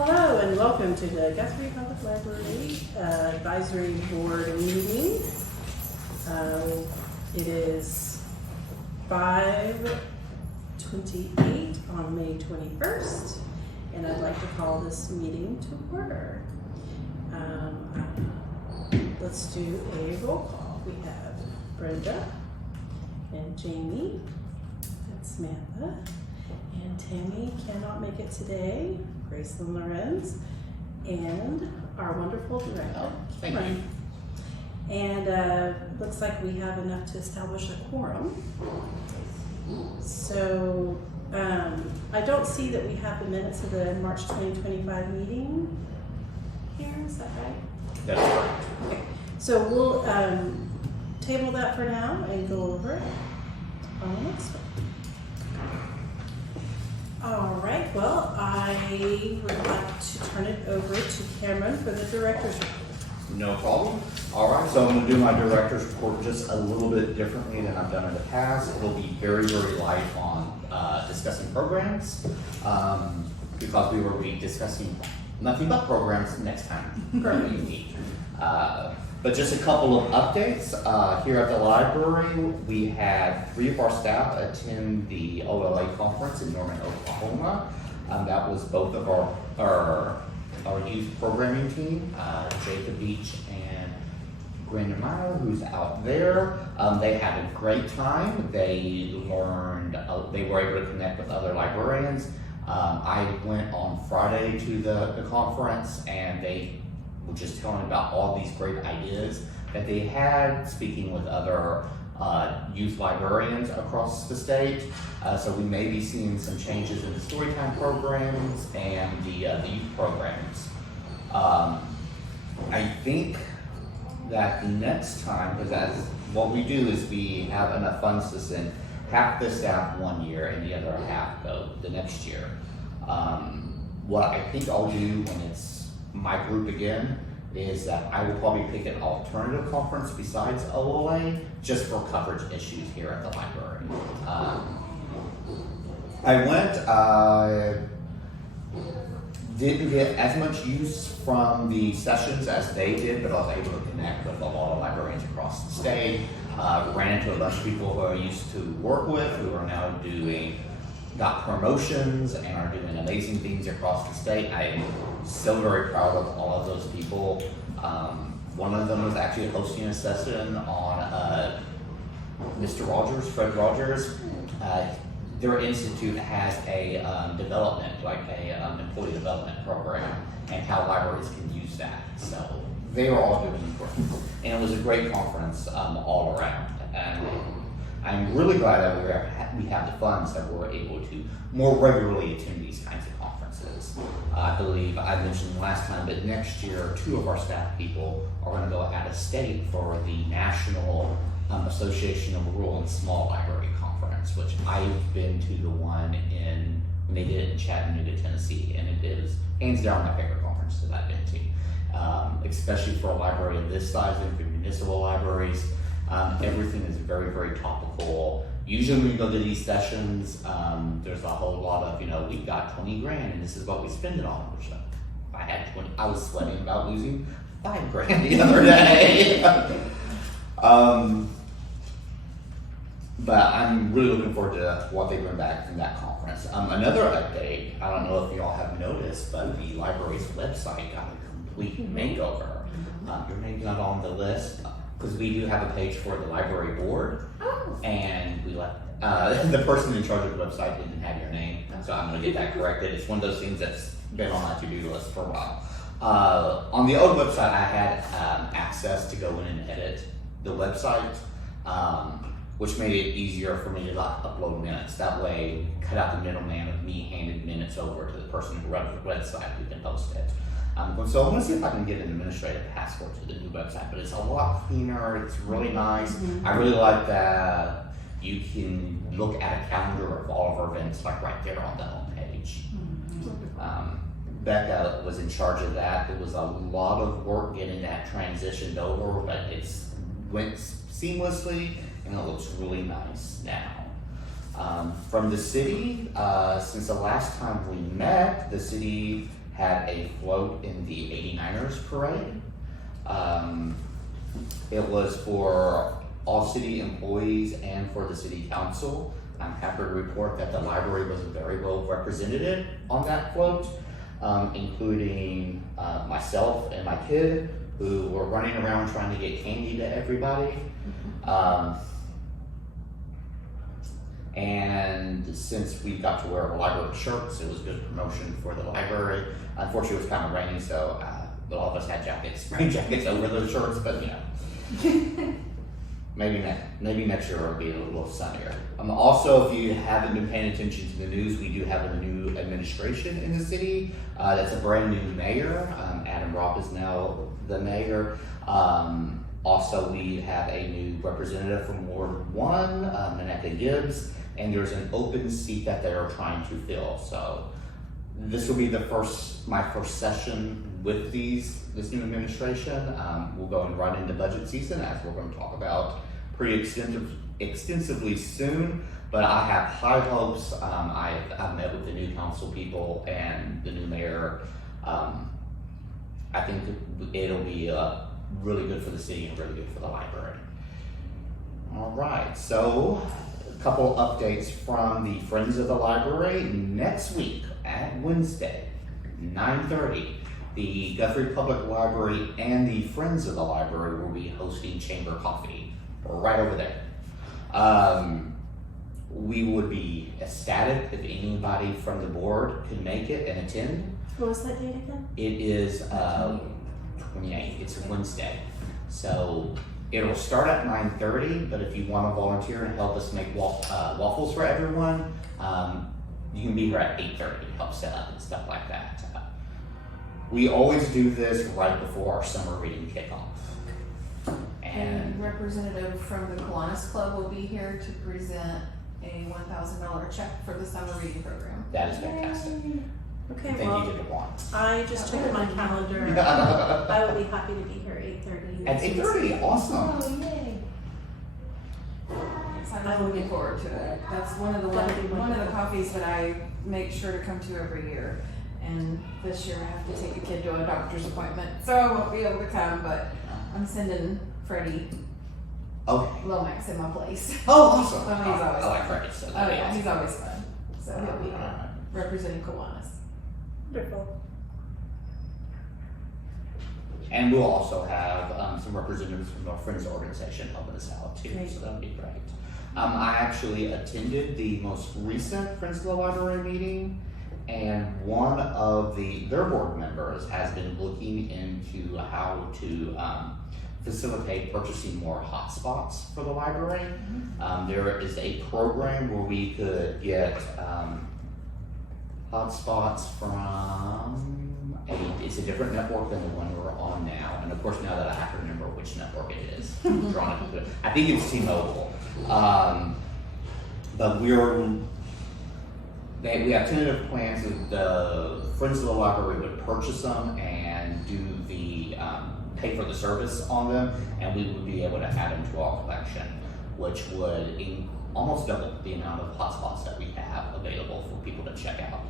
Hello and welcome to the Guthrie Public Library Advisory Board meeting. It is 5:28 on May 21st, and I'd like to call this meeting to order. Let's do a roll call. We have Brenda and Jamie and Samantha, and Tammy cannot make it today. Gracelyn Lorenz, and our wonderful director, Thank you. And looks like we have enough to establish a quorum. So I don't see that we have the minutes of the March 2025 meeting here. Is that right? That's right. Okay. So we'll table that for now and go over it on the next one. All right, well, I would like to turn it over to Cameron for the director's report. No problem. All right, so I'm going to do my director's report just a little bit differently than I've done in the past. It'll be very, very light on discussing programs because we will be discussing nothing but programs next time. Currently unique. But just a couple of updates. Here at the library, we had 3 of our staff attend the OLA conference in Norman, Oklahoma. That was both of our youth programming team, Jacob Beach and Brandon Meyer, who's out there. They had a great time. They learned, they were able to connect with other librarians. I went on Friday to the conference, and they were just telling about all these great ideas that they had, speaking with other youth librarians across the state. So we may be seeing some changes in the storytime programs and the youth programs. I think that the next time, because what we do is we have enough funds to send half the staff one year and the other half go the next year. What I think I'll do when it's my group again is that I will probably pick an alternative conference besides OLA just for coverage issues here at the library. I went, didn't get as much use from the sessions as they did, but I was able to connect with a lot of librarians across the state. Ran into a bunch of people who I used to work with who are now got promotions and are doing amazing things across the state. I am so very proud of all of those people. One of them was actually hosting a session on Mr. Rogers, Fred Rogers. Their institute has a employee development program, and how libraries can use that. So they were all doing great, and it was a great conference all around. And I'm really glad that we have the funds that we're able to more regularly attend these kinds of conferences. I believe I mentioned last time, but next year 2 of our staff people are going to go out of state for the National Association of Rural and Small Library Conference, which I've been to the one when they did it in Chattanooga, Tennessee, and it is hands down my favorite conference that I've been to, especially for a library of this size and for municipal libraries. Everything is very, very topical. Usually when you go to these sessions, there's a whole lot of, we've got 20 grand and this is what we spend it on. Which if I had 20, I was sweating about losing 5 grand the other day. But I'm really looking forward to what they bring back from that conference. Another update, I don't know if you all have noticed, but the library's website got a complete makeover. Your name's not on the list, because we do have a page for the library board, and we let the person in charge of the website didn't have your name, so I'm going to get that corrected. It's one of those things that's been on my to-do list for a while. On the old website, I had access to go in and edit the website, which made it easier for me to upload minutes. That way, cut out the middleman of me handing minutes over to the person who runs the website who can post it. So I'm going to see if I can get an administrative password to the new website, but it's a lot cleaner, it's really nice. I really like that you can look at a calendar of all of our events like right there on the home page. Becca was in charge of that. It was a lot of work getting that transitioned over, but it's went seamlessly and it looks really nice now. From the city, since the last time we met, the city had a float in the 89ers parade. It was for all city employees and for the city council. I'm happy to report that the library was very well represented on that float, including myself and my kid, who were running around trying to get candy to everybody. And since we got to wear library shirts, it was good promotion for the library. Unfortunately, it was kind of rainy, so a lot of us had jackets, rain jackets over those shirts, but you know. Maybe next year it'll be a little sunnier. Also, if you haven't been paying attention to the news, we do have a new administration in the city. That's a brand new mayor. Adam Rock is now the mayor. Also, we have a new representative from Ward 1, Maneka Gibbs, and there's an open seat that they are trying to fill. So this will be my first session with this new administration. We'll go right into budget season, as we're going to talk about pretty extensively soon, but I have high hopes. I've met with the new council people and the new mayor. I think it'll be really good for the city and really good for the library. All right, so a couple updates from the Friends of the Library. Next week at Wednesday, 9:30, the Guthrie Public Library and the Friends of the Library will be hosting chamber coffee right over there. We would be ecstatic if anybody from the board could make it and attend. What was that date again? It is 28th. It's a Wednesday. So it'll start at 9:30, but if you want to volunteer and help us make waffles for everyone, you can be here at 8:30 to help set up and stuff like that. We always do this right before our summer reading kickoff. And representative from the Kiwanis Club will be here to present a $1,000 check for the summer reading program. That is fantastic. Okay, Thank you to the one. I just checked my calendar. I will be happy to be here at 8:30. At 8:30, awesome. Oh, yay. I'm looking forward to it. That's one of the coffees that I make sure to come to every year. And this year I have to take a kid to a doctor's appointment, so I won't be able to come, but I'm sending Freddie Okay. Lomax in my place. Oh, awesome. Oh, he's always I like fun. Freddie, so Oh that'd be yeah, awesome. he's always fun. So he'll be Alright. representing Kiwanis. Wonderful. And we'll also have some representatives from our Friends organization helping us out too, Great. so that'll be great. I actually attended the most recent Friends of the Library meeting, and one of their board members has been looking into how to facilitate purchasing more hotspots for the library. There is a program where we could get hotspots from it's a different network than the one we're on now, and of course now that I have to remember which network it is, I think it's T-Mobile. But we have tentative plans that the Friends of the Library would purchase them and do the pay for the service on them, and we would be able to add them to our collection, which would almost double the amount of hotspots that we have available for people to check out.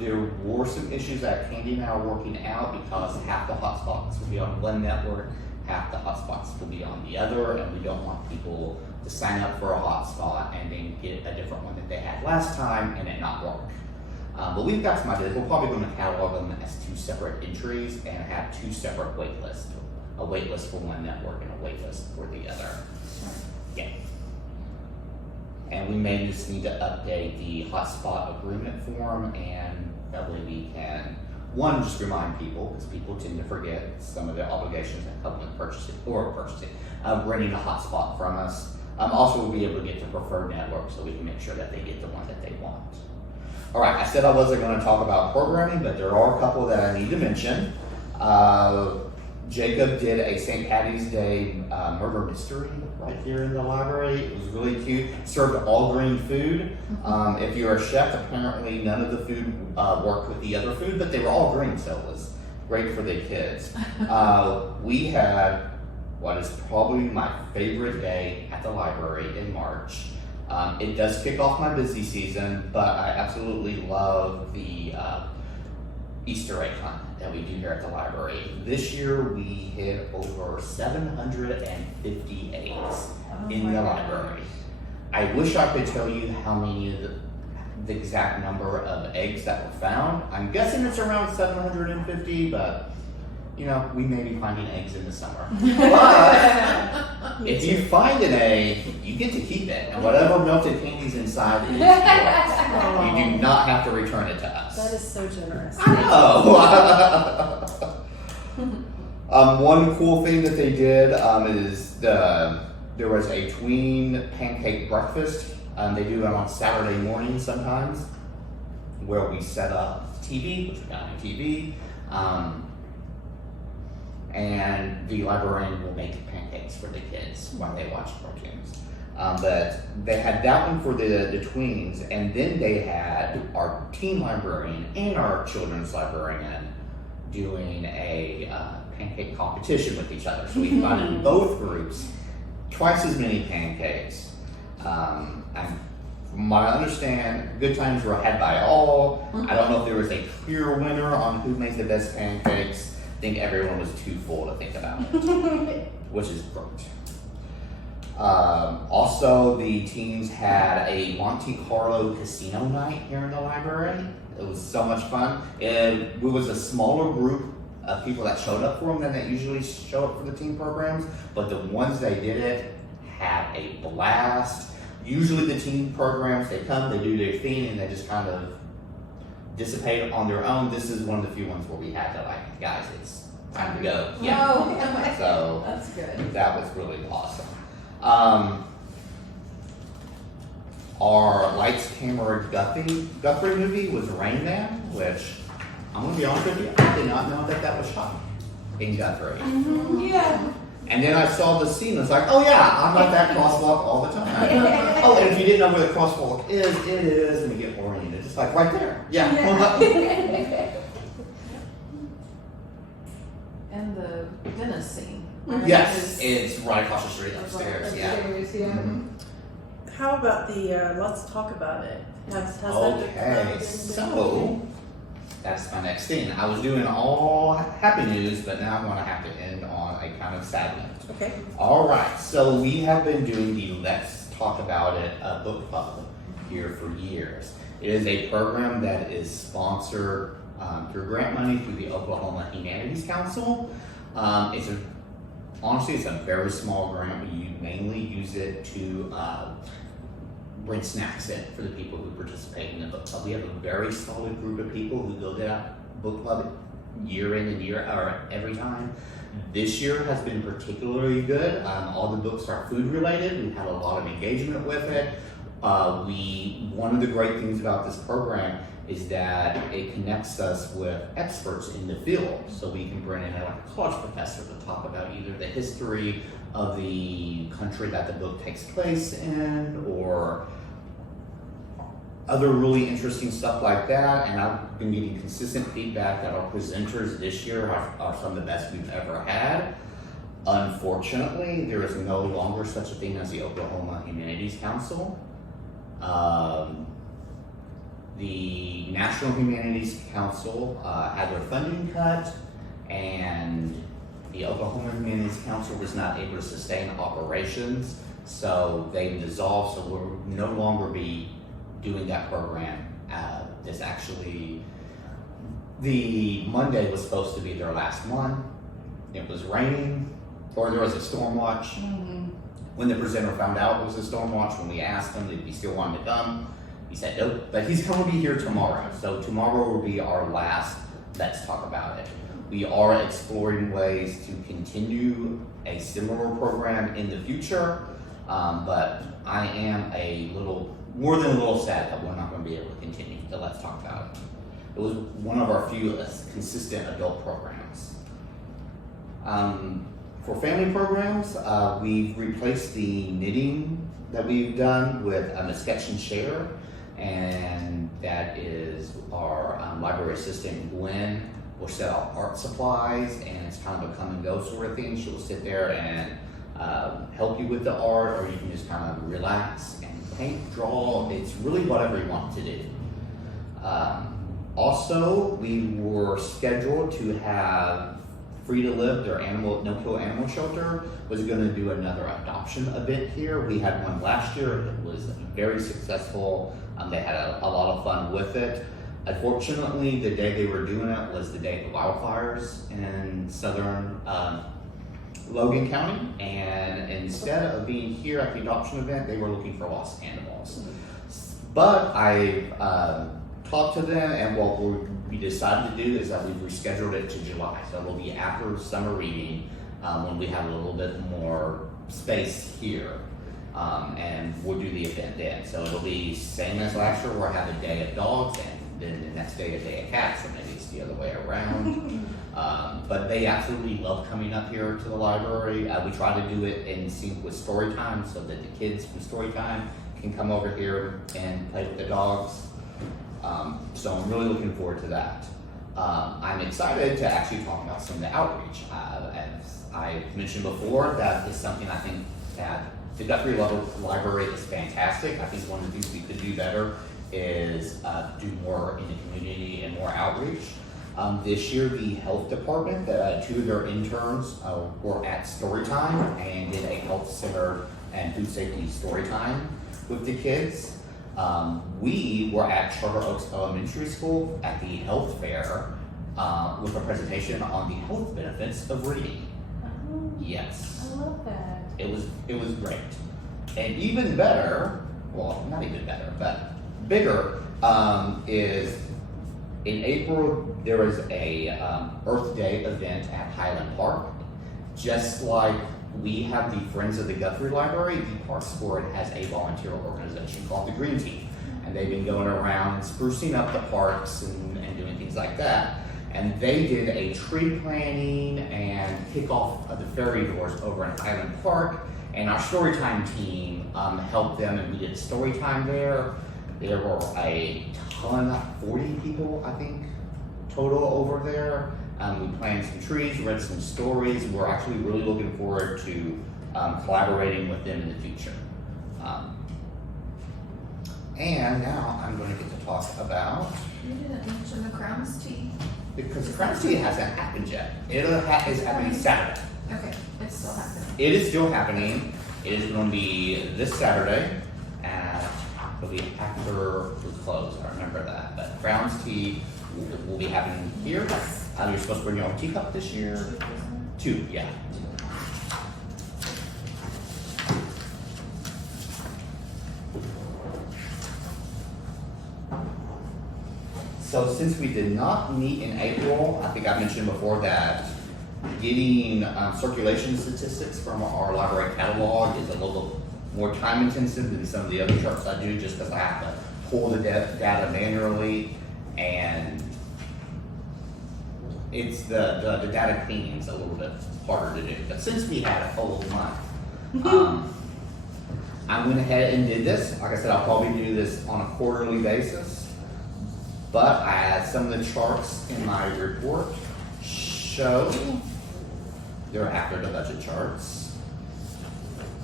There were some issues that Candy and I are working out because half the hotspots will be on one network, half the hotspots will be on the other, and we don't want people to sign up for a hotspot and then get a different one that they had last time and it not work. But we've got some ideas. We're probably going to catalog them as two separate entries and have two separate wait lists. A wait list for one network and a wait list for the other. Yeah. And we may just need to update the hotspot agreement form, and that way we can, one, just remind people, because people tend to forget some of their obligations that come with renting a hotspot from us. Also, we'll be able to get the preferred network so we can make sure that they get the one that they want. All right, I said I wasn't going to talk about programming, but there are a couple that I need to mention. Jacob did a St. Patty's Day murder mystery right here in the library. It was really cute. Served all green food. If you're a chef, apparently none of the food worked with the other food, but they were all green, so it was great for the kids. We had what is probably my favorite day at the library in March. It does kick off my busy season, but I absolutely love the Easter egg hunt that we do here at the library. This year we hit over 750 eggs in the library. I wish I could tell you how many of the exact number of eggs that were found. I'm guessing it's around 750, but you know, we may be finding eggs in the summer. But if you find an egg, you get to keep it, and whatever melted candy's inside is yours. You do not have to return it to us. That is so generous. I know. One cool thing that they did is there was a tween pancake breakfast. They do it on Saturday mornings sometimes, where we set up TV, which we got on TV, and the librarian will make pancakes for the kids while they watch cartoons. But they had that one for the tweens, and then they had our teen librarian and our children's librarian doing a pancake competition with each other. So we invited both groups twice as many pancakes. And from what I understand, good times were had by all. I don't know if there was a clear winner on who made the best pancakes. I think everyone was too full to think about it, which is great. Also, the teens had a Monte Carlo casino night here in the library. It was so much fun. It was a smaller group of people that showed up for them than that usually show up for the teen programs, but the ones that did it had a blast. Usually the teen programs, they come, they do their thing, and they just kind of dissipate on their own. This is one of the few ones where we had to like, guys, it's time to go. Yeah. Oh, So that's good. that was really awesome. Our Lights Camera Guthrie movie was Rain Man, which I'm gonna be honest with you, I did not know that was shot in Guthrie. Yeah. And then I saw the scene, and it's like, oh yeah, I'm at that crosswalk all the time. Oh, and if you didn't know where the crosswalk is, it is, and you get oriented. It's like right there. Yeah. And the dentist scene. Right? Yes, it's right across the street upstairs. Yeah. Upstairs, yeah. Mhm. How about the let's talk about it? Has that Okay, so that's my next thing. I was doing all happy news, but now I'm going to have to end on a kind of sad note. Okay. All right, so we have been doing the Let's Talk About It book club here for years. It is a program that is sponsored through grant money through the Oklahoma Humanities Council. Honestly, it's a very small grant. We mainly use it to bring snacks in for the people who participate in the book club. We have a very solid group of people who go to that book club year in and year out every time. This year has been particularly good. All the books are food related. We've had a lot of engagement with it. One of the great things about this program is that it connects us with experts in the field. So we can bring in like a college professor to talk about either the history of the country that the book takes place in, or other really interesting stuff like that. And I've been getting consistent feedback that our presenters this year are some of the best we've ever had. Unfortunately, there is no longer such a thing as the Oklahoma Humanities Council. The National Humanities Council had their funding cut, and the Oklahoma Humanities Council was not able to sustain operations, so they dissolved, so we'll no longer be doing that program. It's actually, the Monday was supposed to be their last one. It was raining, or there was a storm watch. When the presenter found out it was a storm watch, when we asked him if he still wanted to come, he said nope, but he's going to be here tomorrow. So tomorrow will be our last Let's Talk About It. We are exploring ways to continue a similar program in the future, but I am more than a little sad that we're not going to be able to continue the Let's Talk About It. It was one of our few consistent adult programs. For family programs, we've replaced the knitting that we've done with a sketch and share, and that is our library assistant Gwen will set out art supplies, and it's kind of a come and go sort of thing. She'll sit there and help you with the art, or you can just kind of relax and paint, draw. It's really whatever you want to do. Also, we were scheduled to have Free to Live, their no-kill animal shelter, was going to do another adoption event here. We had one last year. It was very successful. They had a lot of fun with it. Unfortunately, the day they were doing it was the day of the wildfires in southern Logan County, and instead of being here at the adoption event, they were looking for lost animals. But I talked to them, and what we decided to do is that we've rescheduled it to July. So it'll be after summer reading when we have a little bit more space here. And we'll do the event then. So it'll be same as last year, where I have a day of dogs and then the next day a day of cats, or maybe it's the other way around. But they absolutely love coming up here to the library. We try to do it in sync with story time so that the kids from story time can come over here and play with the dogs. So I'm really looking forward to that. I'm excited to actually talk about some of the outreach. As I mentioned before, that is something I think that the Guthrie Library is fantastic. I think one of the things we could do better is do more in the community and more outreach. This year, the health department, two of their interns were at Storytime and did a health center and food safety story time with the kids. We were at Charter Oaks Elementary School at the health fair with a presentation on the health benefits of reading. Oh, Yes. I love that. It was great. And even better, well, not even better, but bigger, is in April there was a Earth Day event at Highland Park. Just like we have the Friends of the Guthrie Library, the Parks Board has a volunteer organization called the Green Team. And they've been going around sprucing up the parks and doing things like that. And they did a tree planting and kickoff of the fairy doors over in Highland Park. And our Storytime team helped them, and we did story time there. There were a ton, 40 people, I think, total over there. We planted some trees, read some stories. We're actually really looking forward to collaborating with them in the future. And now I'm going to get to talk about, You didn't mention the Crown's Tea. because the Crown's Tea hasn't happened yet. It is happening Saturday. Okay, it's still happening. It is still happening. It is going to be this Saturday, and it'll be after we close. I remember that. But Crown's Tea will be happening here. You're supposed to bring your own teacup this year. 2, yeah. So since we did not meet in April, I think I mentioned before that getting circulation statistics from our library catalog is a little more time intensive than some of the other charts I do, just because I have to pull the data manually, and it's the data cleaning is a little bit harder to do. But since we had a full month, I went ahead and did this. Like I said, I'll probably do this on a quarterly basis. But some of the charts in my report show, they're after the budget charts.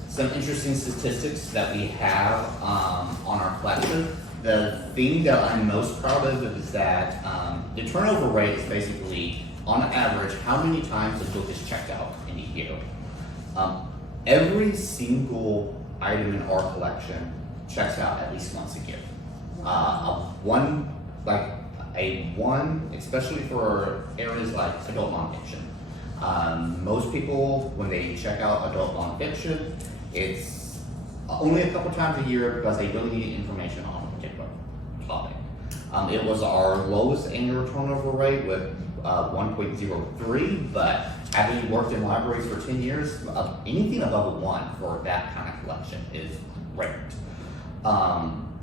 Some interesting statistics that we have on our collection. The thing that I'm most proud of is that the turnover rate is basically, on average, how many times a book is checked out in a year. Every single item in our collection checks out at least once a year. One, especially for areas like adult nonfiction. Most people, when they check out adult nonfiction, it's only a couple times a year because they really need information on a particular topic. It was our lowest annual turnover rate with 1.03, but having worked in libraries for 10 years, anything above a 1 for that kind of collection is great.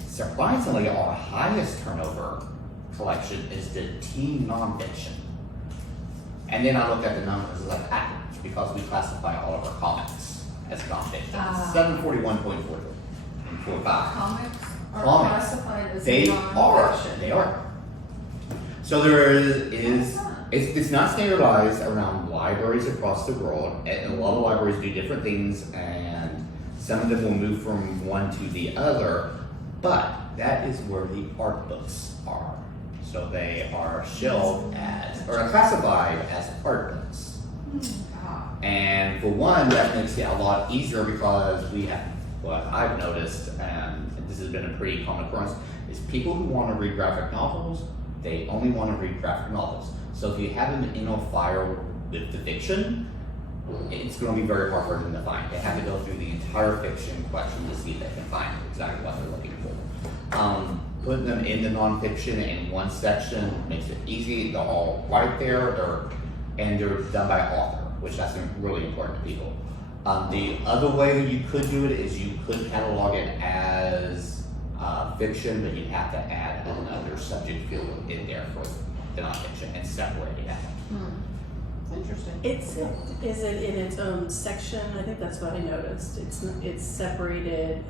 Surprisingly, our highest turnover collection is the teen nonfiction. And then I looked at the numbers, it's like, because we classify all of our comics as nonfiction. 741.45. Comics are Comics. classified as They non-fiction. They are. So there is it's not standardized around libraries across the world. And a lot of libraries do different things, and some of them will move from one to the other, but that is where the art books are. So they are shelved as, or classified as apartments. Ah. And for one, that makes it a lot easier because we have, what I've noticed, and this has been a pretty common occurrence, is people who want to read graphic novels, they only want to read graphic novels. So if you have them in a file with the fiction, it's going to be very hard for them to find. They have to go through the entire fiction collection to see if they can find exactly what they're looking for. Putting them in the nonfiction in one section makes it easy. They're all right there, and they're done by author, which that's really important to people. The other way you could do it is you could catalog it as fiction, but you'd have to add another subject field in there for the nonfiction and separate it out. Interesting. Is it in its own section? I think that's what I noticed. It's separated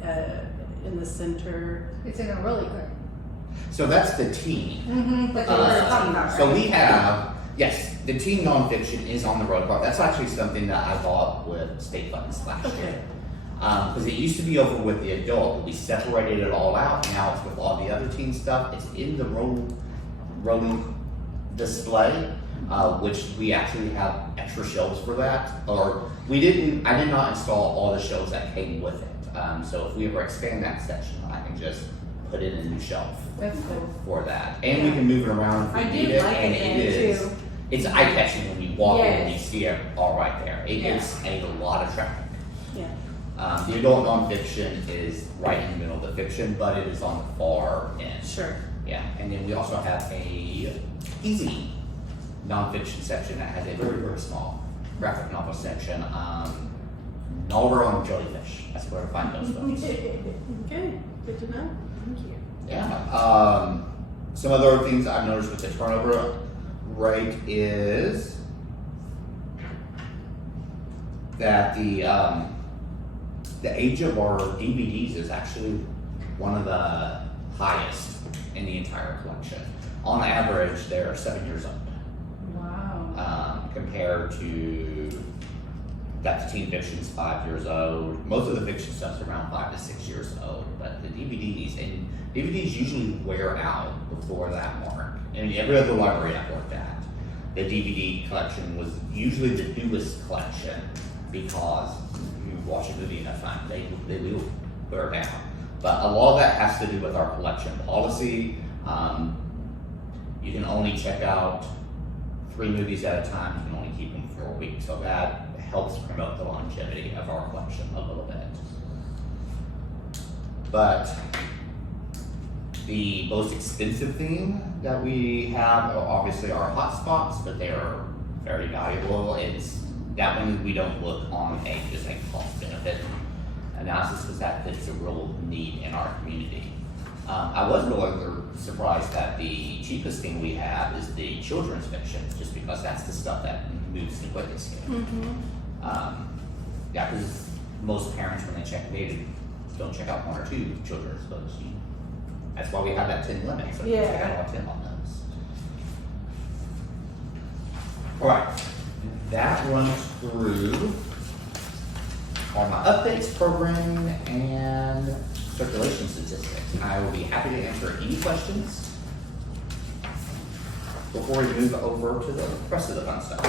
in the center. It's in a really good. So that's the teen. That's what we're talking about, So right? we have, yes, the teen nonfiction is on the road part. That's actually something that I bought with state funds last year. Because it used to be over with the adult, but we separated it all out. Now it's with all the other teen stuff. It's in the rolling display, which we actually have extra shelves for that. Or I did not install all the shelves that came with it. So if we ever expand that section, I can just put in a new shelf That's cool. for that. And we can move it around if we I do need it. like And it it is, too. it's eye-catching when you walk in and you Yes. see it all right there. It Yeah. gets a lot of traffic. Yeah. The adult nonfiction is right in the middle of the fiction, but it is on the far end. Sure. Yeah, and then we also have a easy nonfiction section that has a very, very small graphic novel section. Nowhere on jellyfish. That's where to find those books. Okay, good to know. Thank you. Yeah. Some other things I've noticed with the turnover rate is that the age of our DVDs is actually one of the highest in the entire collection. On average, they're 7 years old. Wow. Compared to that teen fiction's 5 years old. Most of the fiction stuff's around 5 to 6 years old, but the DVDs usually wear out before that mark. And every other library I've worked at, the DVD collection was usually the newest collection because you watch a movie enough time, they will wear down. But a lot of that has to do with our collection policy. You can only check out 3 movies at a time. You can only keep them for a week. So that helps promote the longevity of our collection a little bit. But the most expensive thing that we have are obviously our hotspots, but they are very valuable. It's that one we don't look on just a cost benefit analysis because that fits a real need in our community. I was really surprised that the cheapest thing we have is the children's fiction, just because that's the stuff that moves the quickest here. Yeah, because most parents, when they check, they don't check out 1 or 2 children's books. That's why we have that 10 limit, so you can check out all 10 on those. All right, that runs through all my updates, programming, and circulation statistics. I will be happy to answer any questions before we move over to the rest of the fun stuff.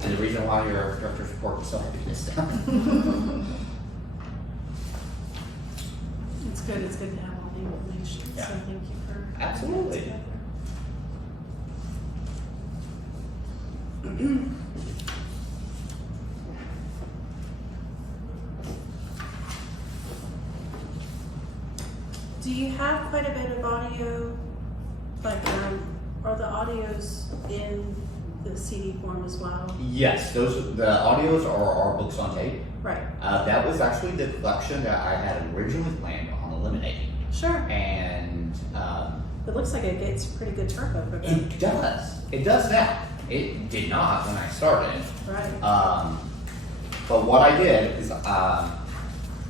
And the reason why your director's report was so happy this time. It's good. It's good to have all the information. Yeah. So thank you for Absolutely. putting it together. Do you have quite a bit of audio? Like, are the audios in the CD form as well? Yes, the audios are our books on tape. Right. That was actually the collection that I had originally planned on eliminating. Sure. And It looks like it gets pretty good turnover. it does. It does now. It did not when I started. Right. But what I did is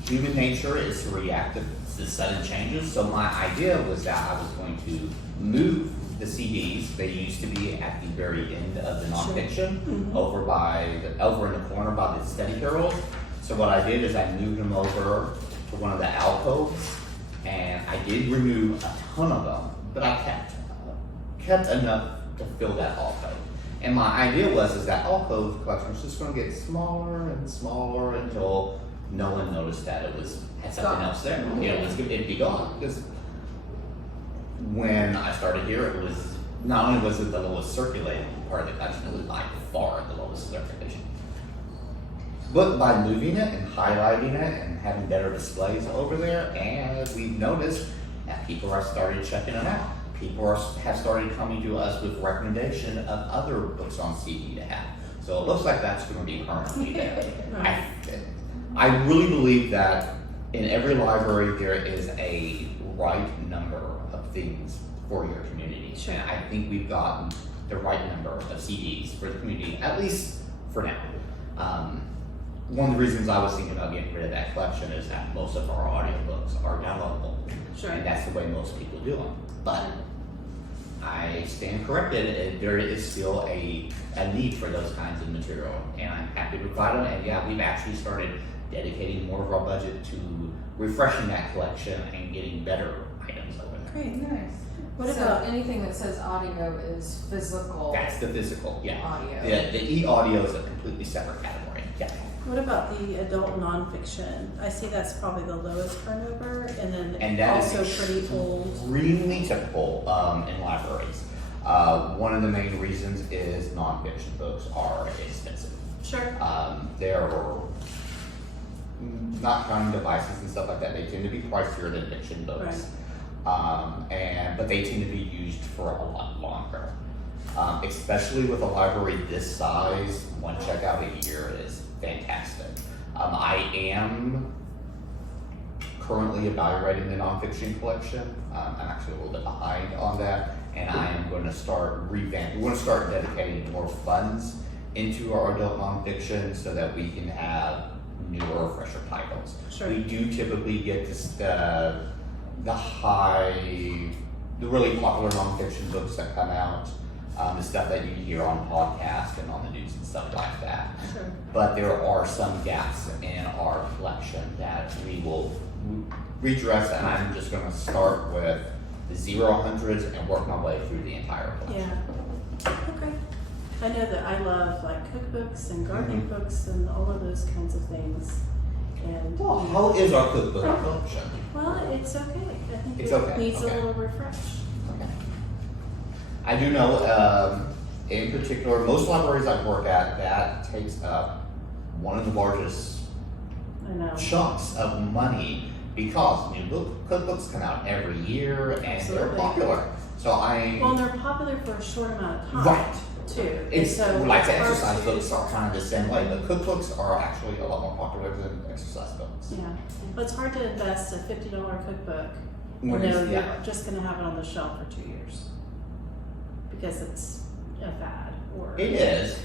human nature is to react to sudden changes. So my idea was that I was going to move the CDs. They used to be at the very end of the nonfiction, over in the corner by the study carrels. So what I did is I moved them over to one of the alcoves, And I did remove a ton of them, but I kept enough to fill that alcove. And my idea is that alcove collection was just going to get smaller and smaller until no one noticed that it had something else there. It'd be gone. Because when I started here, it was not only was it the lowest circulating part of the collection, it was by far the lowest circulation. But by moving it and highlighting it and having better displays over there, and we've noticed that people are started checking it out. People have started coming to us with recommendation of other books on CD to have. So it looks like that's going to be permanently there. I really believe that in every library there is a right number of things for your community. Sure. And I think we've gotten the right number of CDs for the community, at least for now. One of the reasons I was thinking about getting rid of that collection is that most of our audiobooks are downloadable. Sure. And that's the way most people do them. But I stand corrected, there is still a need for those kinds of material, and I'm happy to provide them. And yeah, we've actually started dedicating more of our budget to refreshing that collection and getting better items over there. Great. Nice. What So about anything that says audio is physical That's the physical, yeah. audio? The e-audio is a completely separate category, yeah. what about the adult nonfiction? I see that's probably the lowest turnover, and then And that also is pretty old. extremely typical in libraries. One of the main reasons is nonfiction books are expensive. Sure. They're not counting devices and stuff like that. They tend to be pricier than fiction books, but they tend to be used for a lot longer. Especially with a library this size, one checkout a year is fantastic. I am currently evaluating the nonfiction collection. I'm actually a little bit behind on that, and I am going to start revamping. We're going to start dedicating more funds into our adult nonfiction so that we can have newer, fresher titles. Sure. We do typically get the really popular nonfiction books that come out, the stuff that you hear on podcasts and on the news and stuff like that. Sure. But there are some gaps in our collection that we will redress, and I'm just going to start with the 0-100s and work my way through the entire collection. Yeah. Okay. I know that I love like cookbooks and gardening books and all of those kinds of things. And Well, how is our cookbook collection? well, it's okay. I think It's it okay, needs okay. a little refresh. Okay. I do know, in particular, most libraries I work at, that takes up one of the largest I know. chunks of money because new cookbooks come out every year and Absolutely. they're popular. So Well, and they're popular for a short amount of time. Right. Too. It's so like the it's hard exercise to- books are kind of the same way, but cookbooks are actually a lot more popular than exercise books. Yeah. But it's hard to invest a $50 cookbook and When know it's- you're yeah. just going to have it on the shelf for 2 years because it's a fad. Or It is,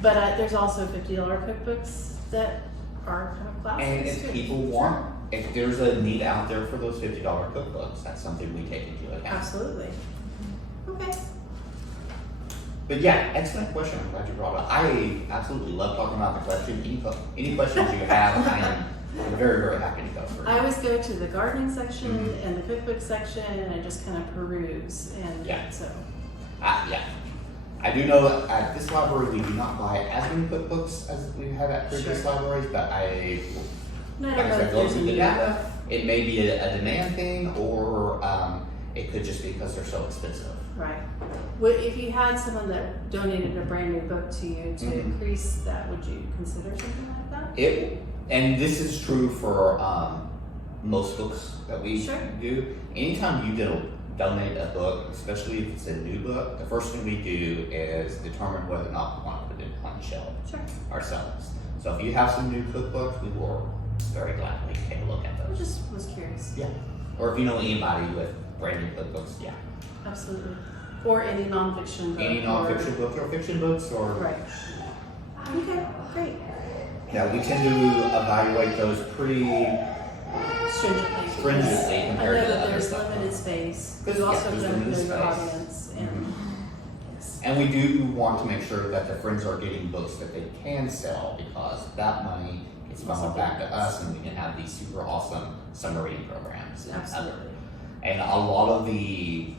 But there's also $50 cookbooks that are kind of classics and if too. people want, if there's a need out there for those $50 cookbooks, that's something we take into account. Absolutely. Okay. But yeah, excellent question. I'm glad you brought it up. I absolutely love talking about the question. Any questions you have, I am very, very happy to go through. I always go to the gardening section and the cookbook section and I just kind of peruse and Yeah. so Yeah. I do know that at this library we do not buy as many cookbooks as we have at previous Sure. libraries, but and I like don't I know said, if go there's a through the need. data. It may be a demand thing, or it could just be because they're so expensive. Right. Well, if you had someone that donated a brand new book to you to increase that, would you consider something like that? And this is true for most books that we Sure. do. Anytime you donate a book, especially if it's a new book, the first thing we do is determine whether or not we want to put it on the shelf Sure. ourselves. So if you have some new cookbooks, we will very gladly take a look at I those. just was curious. Yeah. Or if you know anybody with brand new cookbooks, yeah. Absolutely. Or any nonfiction book. Any nonfiction books or fiction books or Right. Okay, great. yeah, we tend to evaluate those pretty Stringently. stringently I know compared to that other there's stuff. limited space. Because, You yeah, also there's have to know limited your space. audience and yes. And we do want to make sure that the friends are getting books that they can sell because that money it's funneled back to us, and we can have these super awesome summer reading programs. And Absolutely. And a lot of in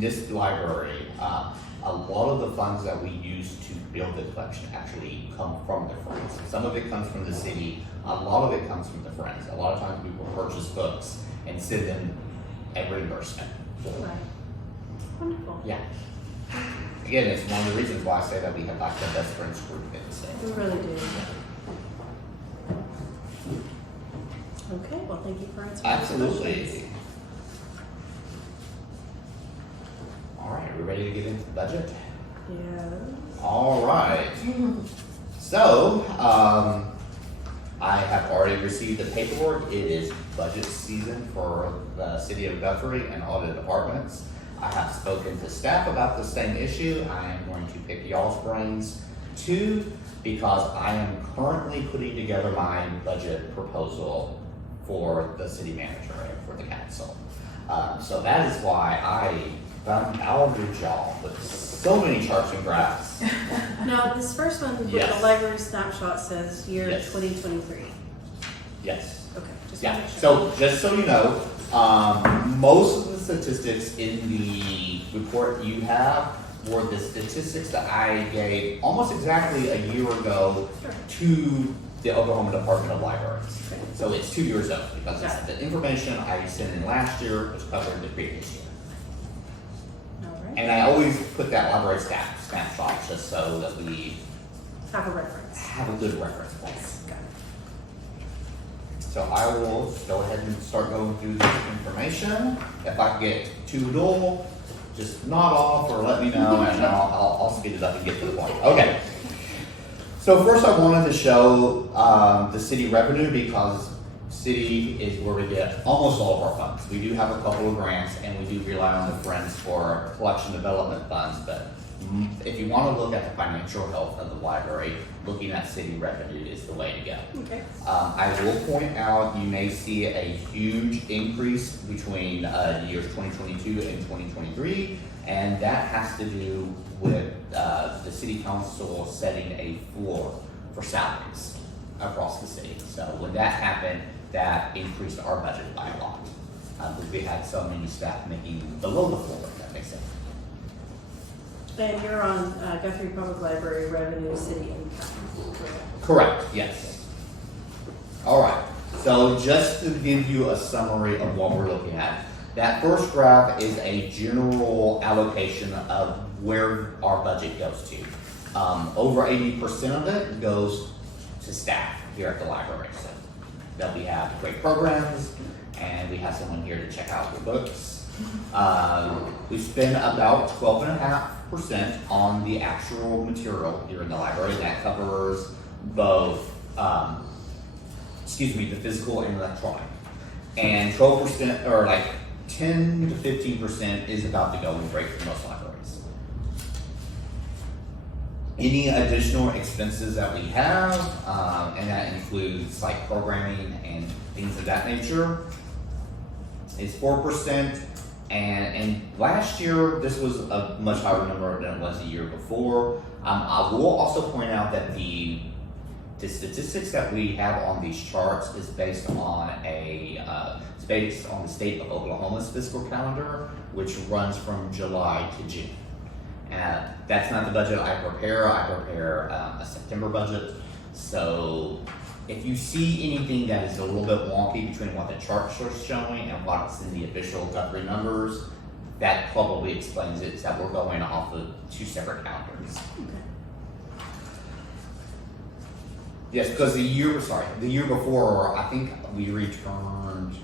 this library, a lot of the funds that we use to build the collection actually come from the Friends. Some of it comes from the city, a lot of it comes from the Friends. A lot of times people purchase books and send them a reimbursement. Right. Wonderful. Yeah. Again, it's one of the reasons why I say that we have like the best friends group in the state. We really do. Okay, well, thank you for answering those questions. Absolutely. All right, are we ready to get into the budget? Yes. All right. So, I have already received the paperwork. It is budget season for the city of Guthrie and all the departments. I have spoken to staff about the same issue. I am going to pick y'all's brains too, because I am currently putting together my budget proposal for the city manager and for the council. So that is why I bombarded y'all with so many charts and graphs. Now, this first one with Yes. the library snapshot says year Yes. 2023. Yes. Okay, just Yeah, want to make sure. so just so you know, most of the statistics in the report you have were the statistics that I gave almost exactly a year ago Sure. to the Oklahoma Department of Libraries. Okay. So it's 2 years old because it's Got the information I sent in last year was covered the previous year. All right. And I always put that library snapshot just so that we Have a reference. have a good reference point. Got it. So I will go ahead and start going through this information. If I get too dull, just nod off or let me know, and I'll speed it up and get to the point. Okay. So first I wanted to show the city revenue, because city is where we get almost all of our funds. We do have a couple of grants, and we do rely on the Friends for collection development funds, but if you want to look at the financial health of the library, looking at city revenue is the way to go. Okay. I will point out, you may see a huge increase between years 2022 and 2023, and that has to do with the city council setting a floor for salaries across the city. So when that happened, that increased our budget by a lot, because we had so many staff making below the floor, if that makes sense. And you're on Guthrie Public Library revenue city income. Correct, yes. All right, so just to give you a summary of what we're looking at, that first graph is a general allocation of where our budget goes to. Over 80% of it goes to staff here at the library. So that we have great programs, and we have someone here to check out your books. We spend about 12.5% on the actual material here in the library. That covers both, the physical and electronic. And 12%, or like 10 to 15% is about the going rate for most libraries. Any additional expenses that we have, and that includes like programming and things of that nature, is 4%. And last year, this was a much higher number than it was the year before. I will also point out that the statistics that we have on these charts is based on the state of Oklahoma's fiscal calendar, which runs from July to June. That's not the budget I prepare. I prepare a September budget. So if you see anything that is a little bit wonky between what the charts are showing and what's in the official Guthrie numbers, that probably explains it. Is that we're going off of two separate calendars. Okay. Yes, because the year before, I think we returned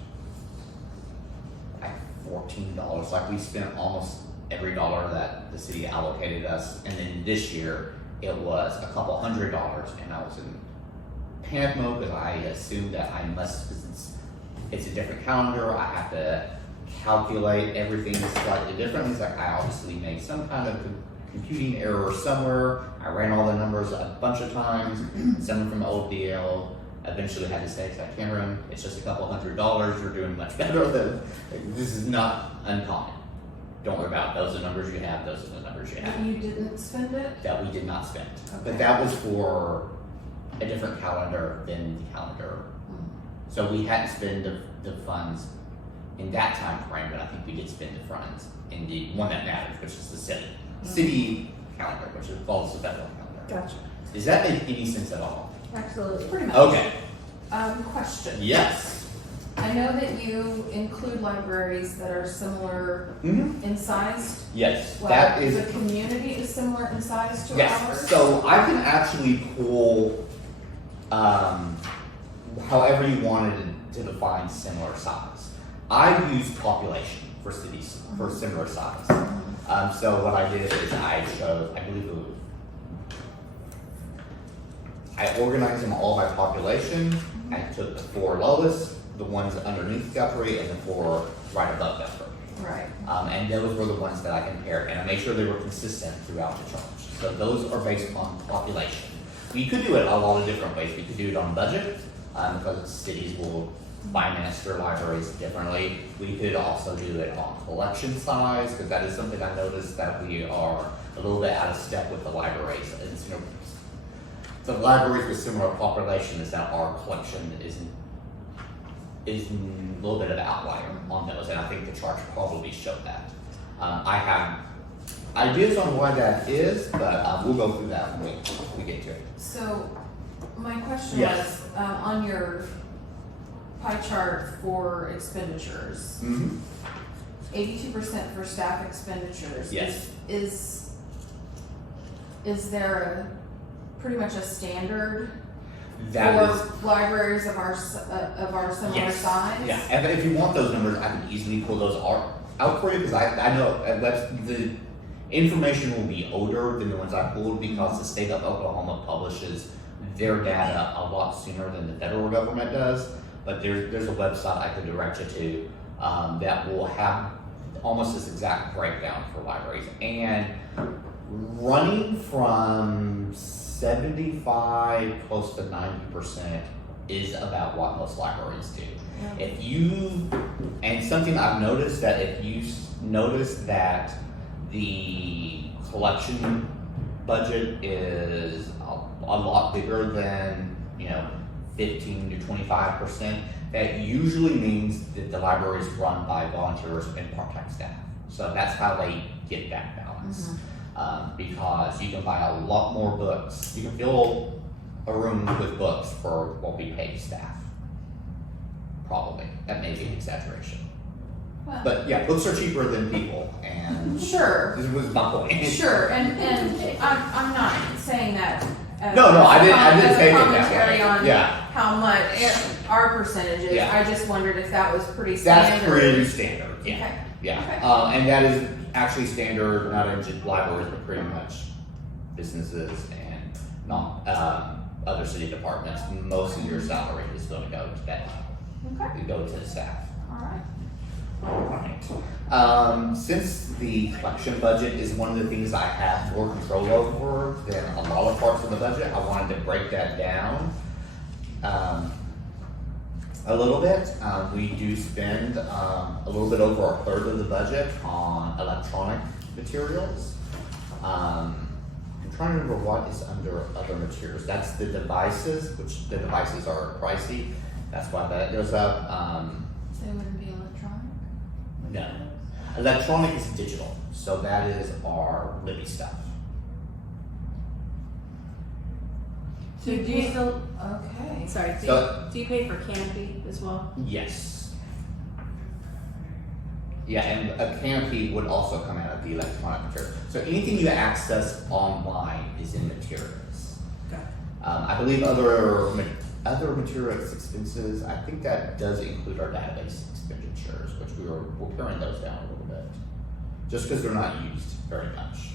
like $14. Like we spent almost every dollar that the city allocated us, and then this year it was a couple $100, and I was in panic mode because I assumed that I must, because it's a different calendar, I have to calculate everything slightly different. It's like I obviously made some kind of computing error somewhere. I ran all the numbers a bunch of times. Someone from OPL eventually had to say, like, Cameron, it's just a couple $100. You're doing much better than this is not uncommon. Don't worry about it. Those are the numbers you have. Those are the numbers you have. You didn't spend it? That we did not spend. Okay. But that was for a different calendar than the calendar. So we hadn't spent the funds in that time frame, but I think we did spend the funds in the one that matters, which is the city calendar, which follows the federal calendar. Gotcha. Does that make any sense at all? Absolutely. Pretty much. Okay. Question. Yes. I know that you include libraries that are similar in size. Yes. Well, That is. the community is similar in size to Yes. ours. So I can actually pull, however you wanted to define similar size. I use population for cities for similar size. So what I did is I believe it was, I organized them all by population. I took the 4 lowest, the ones underneath Guthrie, and the 4 right above Guthrie. Right. And those were the ones that I compared, and I made sure they were consistent throughout the charge. So those are based on population. We could do it a lot of different ways. We could do it on budget, because cities will finance their libraries differently. We could also do it on collection size, because that is something I noticed that we are a little bit out of step with the libraries. And, the libraries with similar population is that our collection is a little bit of an outlier on those, and I think the charts probably show that. I have ideas on why that is, but we'll go through that when we get to it. So, my question Yes. was, on your pie chart for expenditures, 82% for staff expenditures. Yes. Is there pretty much a standard That is, for libraries of our similar yes. size? Yeah, and if you want those numbers, I can easily pull those out for you, because I know the information will be older than the ones I pulled, because the state of Oklahoma publishes their data a lot sooner than the federal government does. But there's a website I could direct you to that will have almost this exact breakdown for libraries, and running from 75 close to 90% is about what most libraries do. Yeah. And something I've noticed, that if you notice that the collection budget is a lot bigger than 15 to 25%, that usually means that the library is run by volunteers and part-time staff. So that's how they get that balance. Because you can buy a lot more books. You can fill a room with books for what we pay staff. Probably. That may be an exaggeration. Well, But yeah, books are cheaper than people, and sure. this was my point. Sure, and I'm not saying that. No, I didn't as a take it that commentary way. on Yeah. how much our percentages. Yeah. I just wondered if that was pretty standard. That's pretty standard, yeah. Okay. Yeah, Okay. and that is actually standard, not in just libraries, but pretty much businesses and not, other city departments. Most of your salary is gonna go to that, Okay. go to the staff. All right. Alright. Since the collection budget is one of the things I have more control over than a lot of parts of the budget, I wanted to break that down a little bit. We do spend a little bit over a third of the budget on electronic materials. I'm trying to remember what is under other materials. That's the devices, which the devices are pricey. That's why that goes up. So it wouldn't be electronic? No. Electronic is digital, so that is our Libby stuff. So do you still, Okay. Sorry, So- do you pay for canopy as well? Yes. Yeah, and a canopy would also come out of the electronic material. So anything you access online is in materials. Okay. I believe other materials expenses, I think that does include our database expenditures, which we're paring those down a little bit. Just because they're not used very much.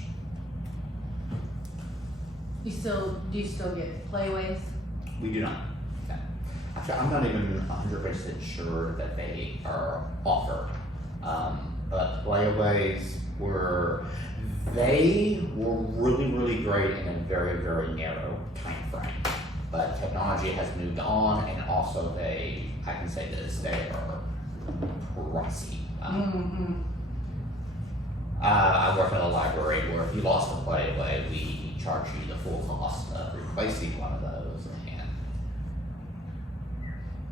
do you still get playaways? We do not. No. Actually, I'm not even 100% sure that they are offered. But playaways were really, really great in a very, very narrow time frame. But technology has moved on, and also I can say this, they are pricey. I work at a library where if you lost a playaway, we charge you the full cost of replacing one of those, and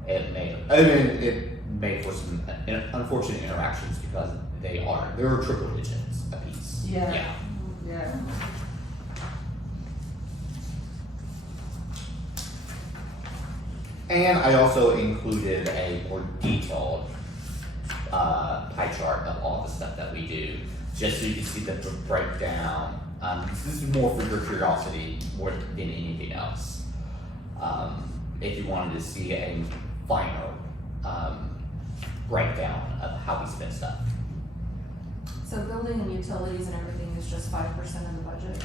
it made for some unfortunate interactions because they're triple digits a piece. Yeah. And I also included a more detailed pie chart of all the stuff that we do, just so you can see the breakdown. This is more for your curiosity more than anything else. If you wanted to see a finer breakdown of how we spend stuff. So building and utilities and everything is just 5% of the budget?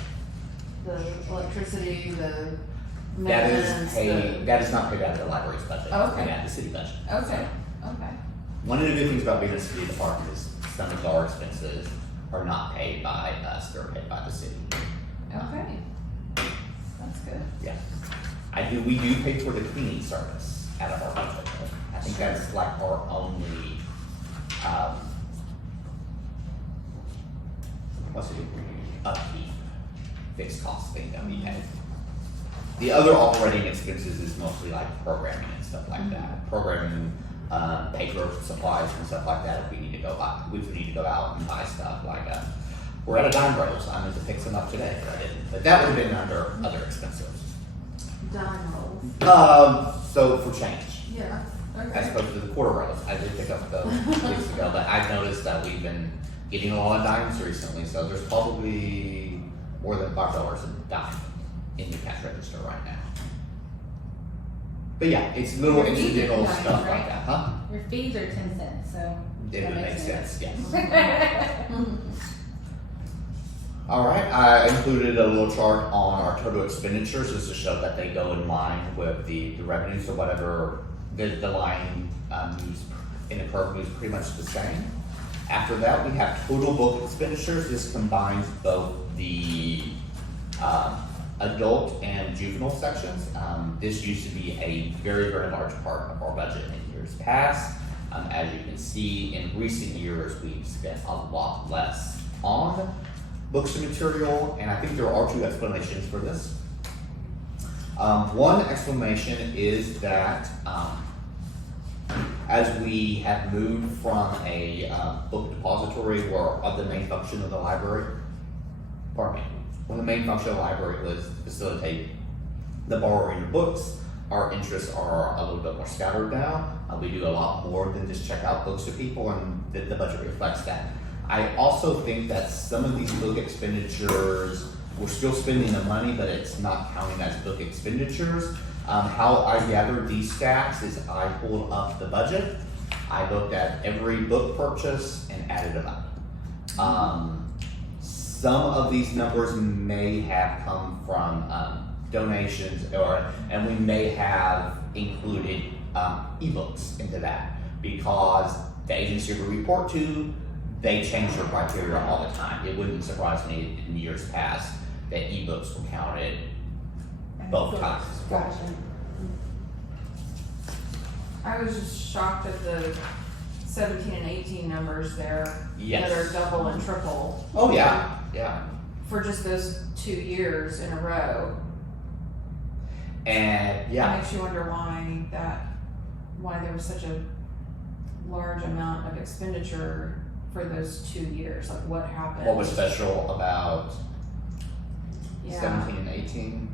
The electricity, the maintenance, That is not paid out of the library's budget. Oh, It's okay. paid out of the city budget. Okay, So, okay. one of the good things about being a city department is some of our expenses are not paid by us, they're paid by the city. Okay. That's good. Yeah. We do pay for the cleaning service out of our budget. I think that's like our only, upkeep, fixed cost thing that we pay. The other operating expenses is mostly like programming and stuff like that. Programming, paper supplies and stuff like that if we need to go out and buy stuff like we're at a dime rolls. I need to pick some up today, but I didn't. But that would have been under other expenses. Dime rolls. So for change, Yeah, as okay. opposed to the quarter rolls, I did pick up those weeks ago, but I've noticed that we've been getting a lot of dimes recently, so there's probably more than $5 a dime in the cash register right now. But yeah, it's little Your fees are incidental dimes, stuff right? like that, huh? Your fees are 10 cents, so. It that would make makes sense, yes. All right, I included a little chart on our total expenditures just to show that they go in line with the revenues or whatever. The line moves in the curve moves pretty much the same. After that, we have total book expenditures. This combines both the adult and juvenile sections. This used to be a very, very large part of our budget in years past. As you can see, in recent years, we've spent a lot less on books and material, and I think there are two explanations for this. One explanation is that as we have moved from a book depository where the main function of the library, one of the main function of the library was to facilitate the borrowing of books, our interests are a little bit more scattered now. We do a lot more than just check out books to people, and the budget reflects that. I also think that some of these book expenditures, we're still spending the money, but it's not counting as book expenditures. How I gathered these stats is I pulled up the budget, I looked at every book purchase and added them up. Some of these numbers may have come from donations, and we may have included ebooks into that because the agency we report to, they change their criteria all the time. It wouldn't surprise me in years past that ebooks were counted both times. Gotcha. I was just shocked at the 17 and 18 numbers there. Yes. That are double and triple. Oh yeah, yeah. For just those 2 years in a row. And It yeah, makes you wonder why there was such a large amount of expenditure for those 2 years, like what happened? what was special about Yeah. 17 and 18?